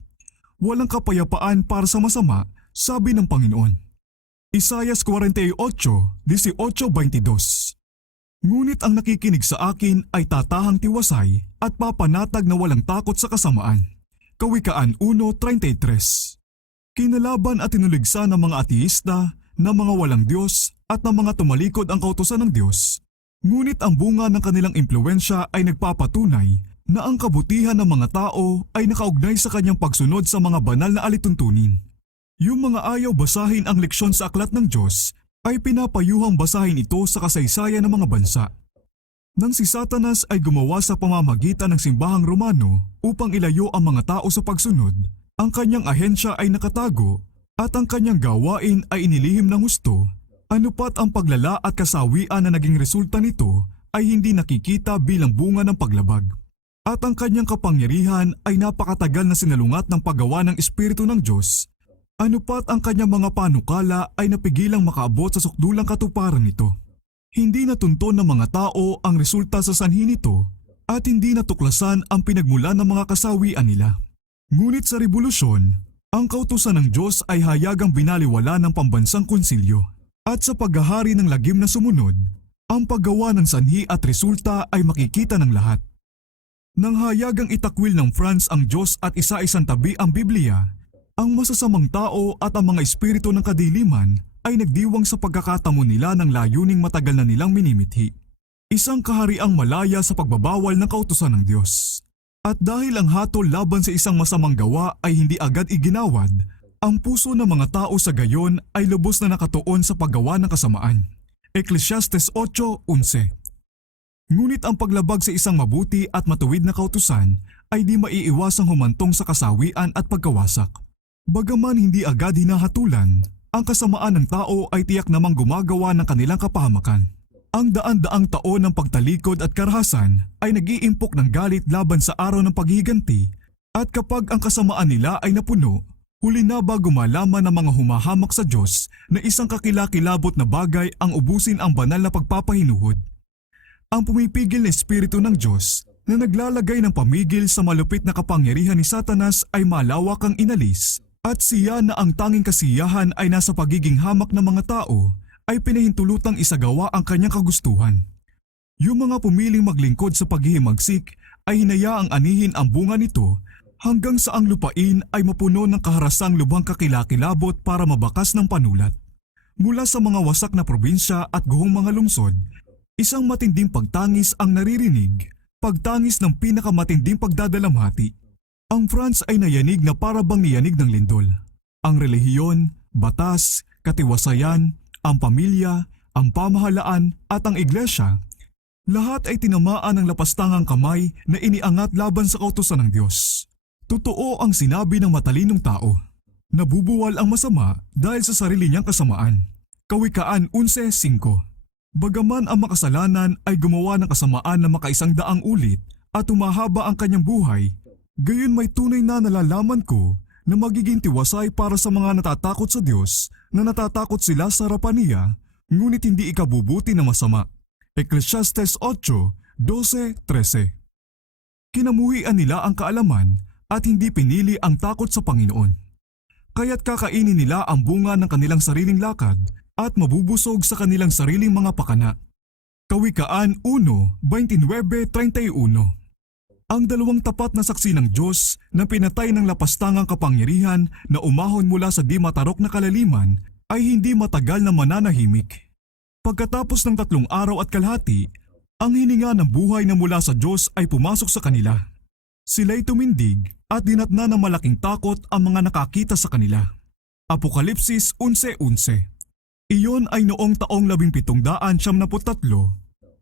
Walang kapayapaan para sa masama, sabi ng Panginoon. Isaias 48:18-22. Ngunit ang nakikinig sa akin ay tatahang tiwasay at papanatag na walang takot sa kasamaan. Kawikaan 1:33. Kinalaban at tinuligsa ng mga ateista, ng mga walang Diyos at ng mga tumalikod ang kautusan ng Diyos. Ngunit ang bunga ng kanilang impluensya ay nagpapatunay na ang kabutihan ng mga tao ay nakaugnay sa kanyang pagsunod sa mga banal na alituntunin. Yung mga ayaw basahin ang leksyon sa aklat ng Diyos ay pinapayuhang basahin ito sa kasaysayan ng mga bansa. Nang si Satanas ay gumawa sa pamamagitan ng simbahang Romano upang ilayo ang mga tao sa pagsunod, ang kanyang ahensya ay nakatago at ang kanyang gawain ay inilihim ng husto, anupat ang paglala at kasawian na naging resulta nito ay hindi nakikita bilang bunga ng paglabag. At ang kanyang kapangyarihan ay napakatagal na sinalungat ng paggawa ng Espiritu ng Diyos. Anupat ang kanyang mga panukala ay napigilang makaabot sa sukdulang katuparan nito. Hindi natunton ng mga tao ang resulta sa sanhi nito at hindi natuklasan ang pinagmulan ng mga kasawian nila. Ngunit sa revolusyon, ang kautusan ng Diyos ay hayagang binaliwala ng pambansang konsilyo. At sa paghahari ng lagim na sumunod, ang paggawa ng sanhi at resulta ay makikita ng lahat. Nang hayagang itakwil ng France ang Diyos at isa-isang tabi ang Biblia, ang masasamang tao at ang mga espiritu ng kadiliman ay nagdiwang sa pagkakatamo nila ng layuning matagal na nilang minimithi. Isang kahariang malaya sa pagbabawal ng kautusan ng Diyos. At dahil ang hatol laban sa isang masamang gawa ay hindi agad iginawad, ang puso ng mga tao sa gayon ay lubos na nakatuon sa paggawa ng kasamaan. Ecclesiastes 8:11. Ngunit ang paglabag sa isang mabuti at matuwid na kautusan ay di maiiwasang humantong sa kasawian at pagkawasak. Bagaman hindi agad hinahatulan, ang kasamaan ng tao ay tiyak namang gumagawa ng kanilang kapahamakan. Ang daan-daang taon ng pagtalikod at karahasan ay nag-iimpok ng galit laban sa araw ng paghihiganti at kapag ang kasamaan nila ay napuno, huli na bago malaman ng mga humahamak sa Diyos na isang kakilakilabot na bagay ang ubusin ang banal na pagpapahinuhod. Ang pumipigil na Espiritu ng Diyos na naglalagay ng pamigil sa malupit na kapangyarihan ni Satanas ay malawak ang inalis at siya na ang tanging kasiyahan ay nasa pagiging hamak ng mga tao ay pinahintulutang isagawa ang kanyang kagustuhan. Yung mga pumiling maglingkod sa paghihimagsik ay hinayaang anihin ang bunga nito hanggang sa ang lupain ay mapuno ng kaharasang lubhang kakilakilabot para mabakas ng panulat. Mula sa mga wasak na probinsya at guhong mga lungsod, isang matinding pagtangis ang naririnig, pagtangis ng pinakamatinding pagdadalamhati. Ang France ay nayanig na para bang niyanig ng lindol. Ang relihiyon, batas, katiwasayan, ang pamilya, ang pamahalaan at ang iglesia, lahat ay tinamaan ng lapastangang kamay na iniangat laban sa kautusan ng Diyos. Totoo ang sinabi ng matalinong tao. Nabubuwal ang masama dahil sa sarili niyang kasamaan. Kawikaan 11:5. Bagaman ang makasalanan ay gumawa ng kasamaan na makaisang daang ulit at humahaba ang kanyang buhay, gayon may tunay na nalalaman ko na magiging tiwasay para sa mga natatakot sa Diyos na natatakot sila sa harapan niya, ngunit hindi ikabubuti na masama. Ecclesiastes 8:12-13. Kinamuhian nila ang kaalaman at hindi pinili ang takot sa Panginoon. Kaya't kakainin nila ang bunga ng kanilang sariling lakad at mabubusog sa kanilang sariling mga pakana. Kawikaan 1:29-31. Ang dalawang tapat na saksi ng Diyos na pinatay ng lapastangang kapangyarihan na umahon mula sa di matarok na kalaliman ay hindi matagal na mananahimik. Pagkatapos ng 3 araw at kalahati, ang hininga ng buhay na mula sa Diyos ay pumasok sa kanila. Sila'y tumindig at dinatna ng malaking takot ang mga nakakita sa kanila. Apokalipsis 11:11. Iyon ay noong taong 1773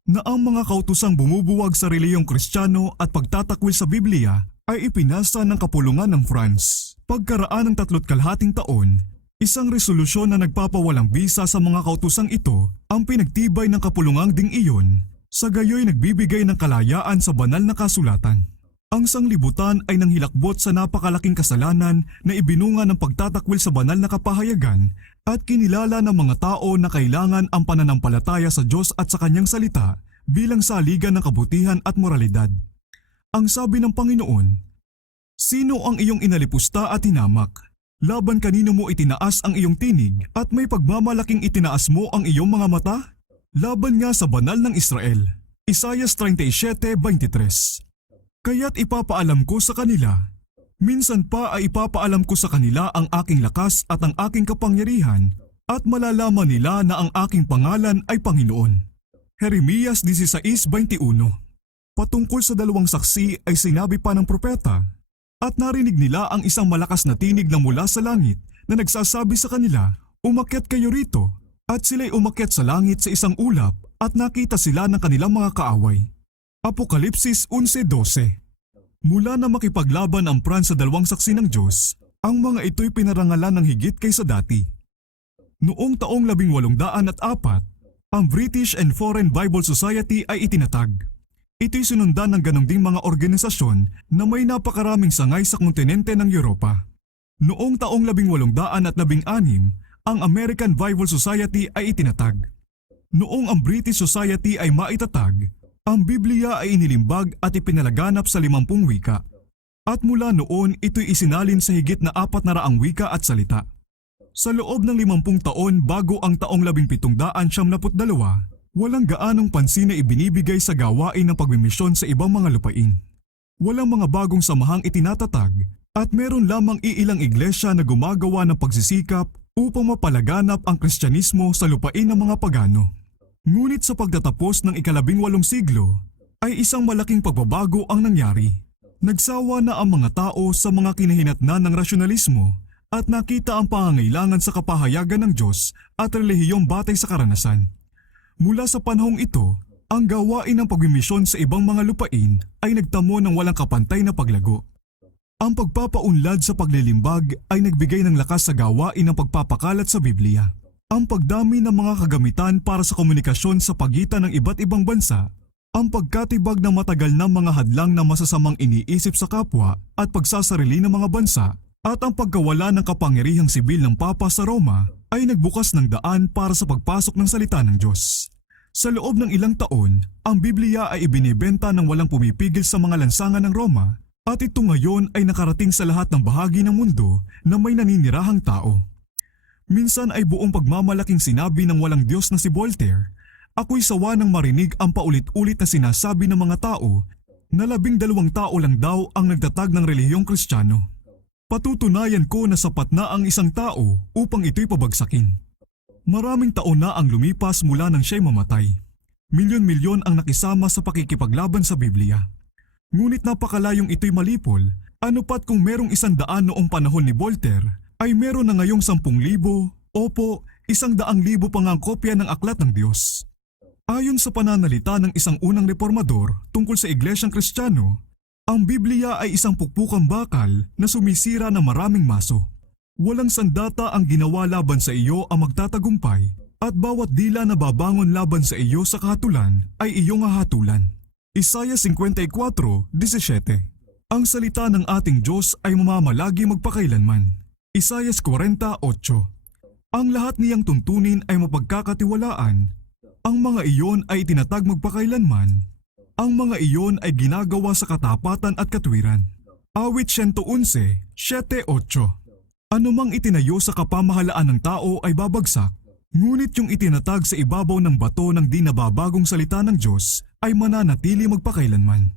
na ang mga kautusang bumubuwag sa reliyong Kristiyano at pagtatakwil sa Biblia ay ipinasa ng kapulungan ng France. Pagkaraan ng 3.5 taon, isang resolusyon na nagpapawalang bisa sa mga kautusang ito ang pinagtibay ng kapulungang ding iyon, sa gayoy nagbibigay ng kalayaan sa banal na kasulatan. Ang sanglibutan ay nanghilakbot sa napakalaking kasalanan na ibinunga ng pagtatakwil sa banal na kapahayagan at kinilala ng mga tao na kailangan ang pananampalataya sa Diyos at sa kanyang salita bilang saligan ng kabutihan at moralidad. Ang sabi ng Panginoon, "Sino ang iyong inalipusta at hinamak? Laban kanino mo itinaas ang iyong tinig at may pagmamalaking itinaas mo ang iyong mga mata? Laban nga sa banal ng Israel." Isaias 37:23. Kaya't ipapaalam ko sa kanila, minsan pa ay ipapaalam ko sa kanila ang aking lakas at ang aking kapangyarihan at malalaman nila na ang aking pangalan ay Panginoon. Jeremias 16:21. Patungkol sa dalawang saksi ay sinabi pa ng propeta, at narinig nila ang isang malakas na tinig na mula sa langit na nagsasabi sa kanila, "Umakyat kayo rito." At sila'y umakyat sa langit sa isang ulap at nakita sila ng kanilang mga kaaway. Apokalipsis 11:12. Mula na makipaglaban ang France sa dalawang saksi ng Diyos, ang mga ito'y pinarangalan ng higit kaysa dati. Noong taong 1804, ang British and Foreign Bible Society ay itinatag. Ito'y sinundan ng ganong ding mga organisasyon na may napakaraming sangay sa kontinente ng Europa. Noong taong 1816, ang American Bible Society ay itinatag. Noong ang British Society ay maitatag, ang Biblia ay inilimbag at ipinalaganap sa 50 wika. At mula noon ito'y isinalin sa higit na 400 wika at salita. Sa loob ng 50 taon bago ang taong 1772, walang gaanong pansin na ibinibigay sa gawain ng pagmimisyon sa ibang mga lupain. Walang mga bagong samahang itinatatag at meron lamang iilang iglesia na gumagawa ng pagsisikap upang mapalaganap ang Kristyanismo sa lupain ng mga pagano. Ngunit sa pagtatapos ng ika-18 siglo, ay isang malaking pagbabago ang nangyari. Nagsawa na ang mga tao sa mga kinahinatnan ng rasyonalismo at nakita ang pangangailangan sa kapahayagan ng Diyos at relihiyong batay sa karanasan. Mula sa panahong ito, ang gawain ng pagmimisyon sa ibang mga lupain ay nagtamo ng walang kapantay na paglago. Ang pagpapaunlad sa paglilimbag ay nagbigay ng lakas sa gawain ng pagpapakalat sa Biblia. Ang pagdami ng mga kagamitan para sa komunikasyon sa pagitan ng iba't ibang bansa, ang pagkatibag ng matagal na mga hadlang na masasamang iniisip sa kapwa at pagsasarili ng mga bansa, at ang pagkawala ng kapangyarihang sibil ng Papa sa Roma ay nagbukas ng daan para sa pagpasok ng salita ng Diyos. Sa loob ng ilang taon, ang Biblia ay ibinebenta ng walang pumipigil sa mga lansangan ng Roma at ito ngayon ay nakarating sa lahat ng bahagi ng mundo na may naninirahang tao. Minsan ay buong pagmamalaking sinabi ng walang Diyos na si Voltaire, ako'y sawa ng marinig ang paulit-ulit na sinasabi ng mga tao na 12 tao lang daw ang nagtatag ng relihiyong Kristiyano. Patutunayan ko na sapat na ang isang tao upang ito'y pabagsakin. Maraming taon na ang lumipas mula nang siya'y mamatay. Milyon-milyon ang nakisama sa pakikipaglaban sa Biblia. Ngunit napakalayong ito'y malipol, ano pat kung merong 100 noong panahon ni Voltaire, ay meron na ngayong 10,000, opo, 100,000 pa nga ang kopya ng Aklat ng Diyos. Ayon sa pananalita ng isang unang reformador tungkol sa Iglesyang Kristiyano, ang Biblia ay isang pukpukang bakal na sumisira ng maraming maso. Walang sandata ang ginawa laban sa iyo ang magtatagumpay at bawat dila na babangon laban sa iyo sa kahatulan ay iyong hahatulan. Isaiah 54:17. Ang salita ng ating Diyos ay mamamalagi magpakailanman. Isaiah 48. Ang lahat niyang tuntunin ay mapagkakatiwalaan. Ang mga iyon ay tinatag magpakailanman. Ang mga iyon ay ginagawa sa katapatan at katwiran. Awit 111:7-8. Anumang itinayo sa kapamahalaan ng tao ay babagsak, ngunit yung itinatag sa ibabaw ng bato ng di nababagong salita ng Diyos ay mananatili magpakailanman.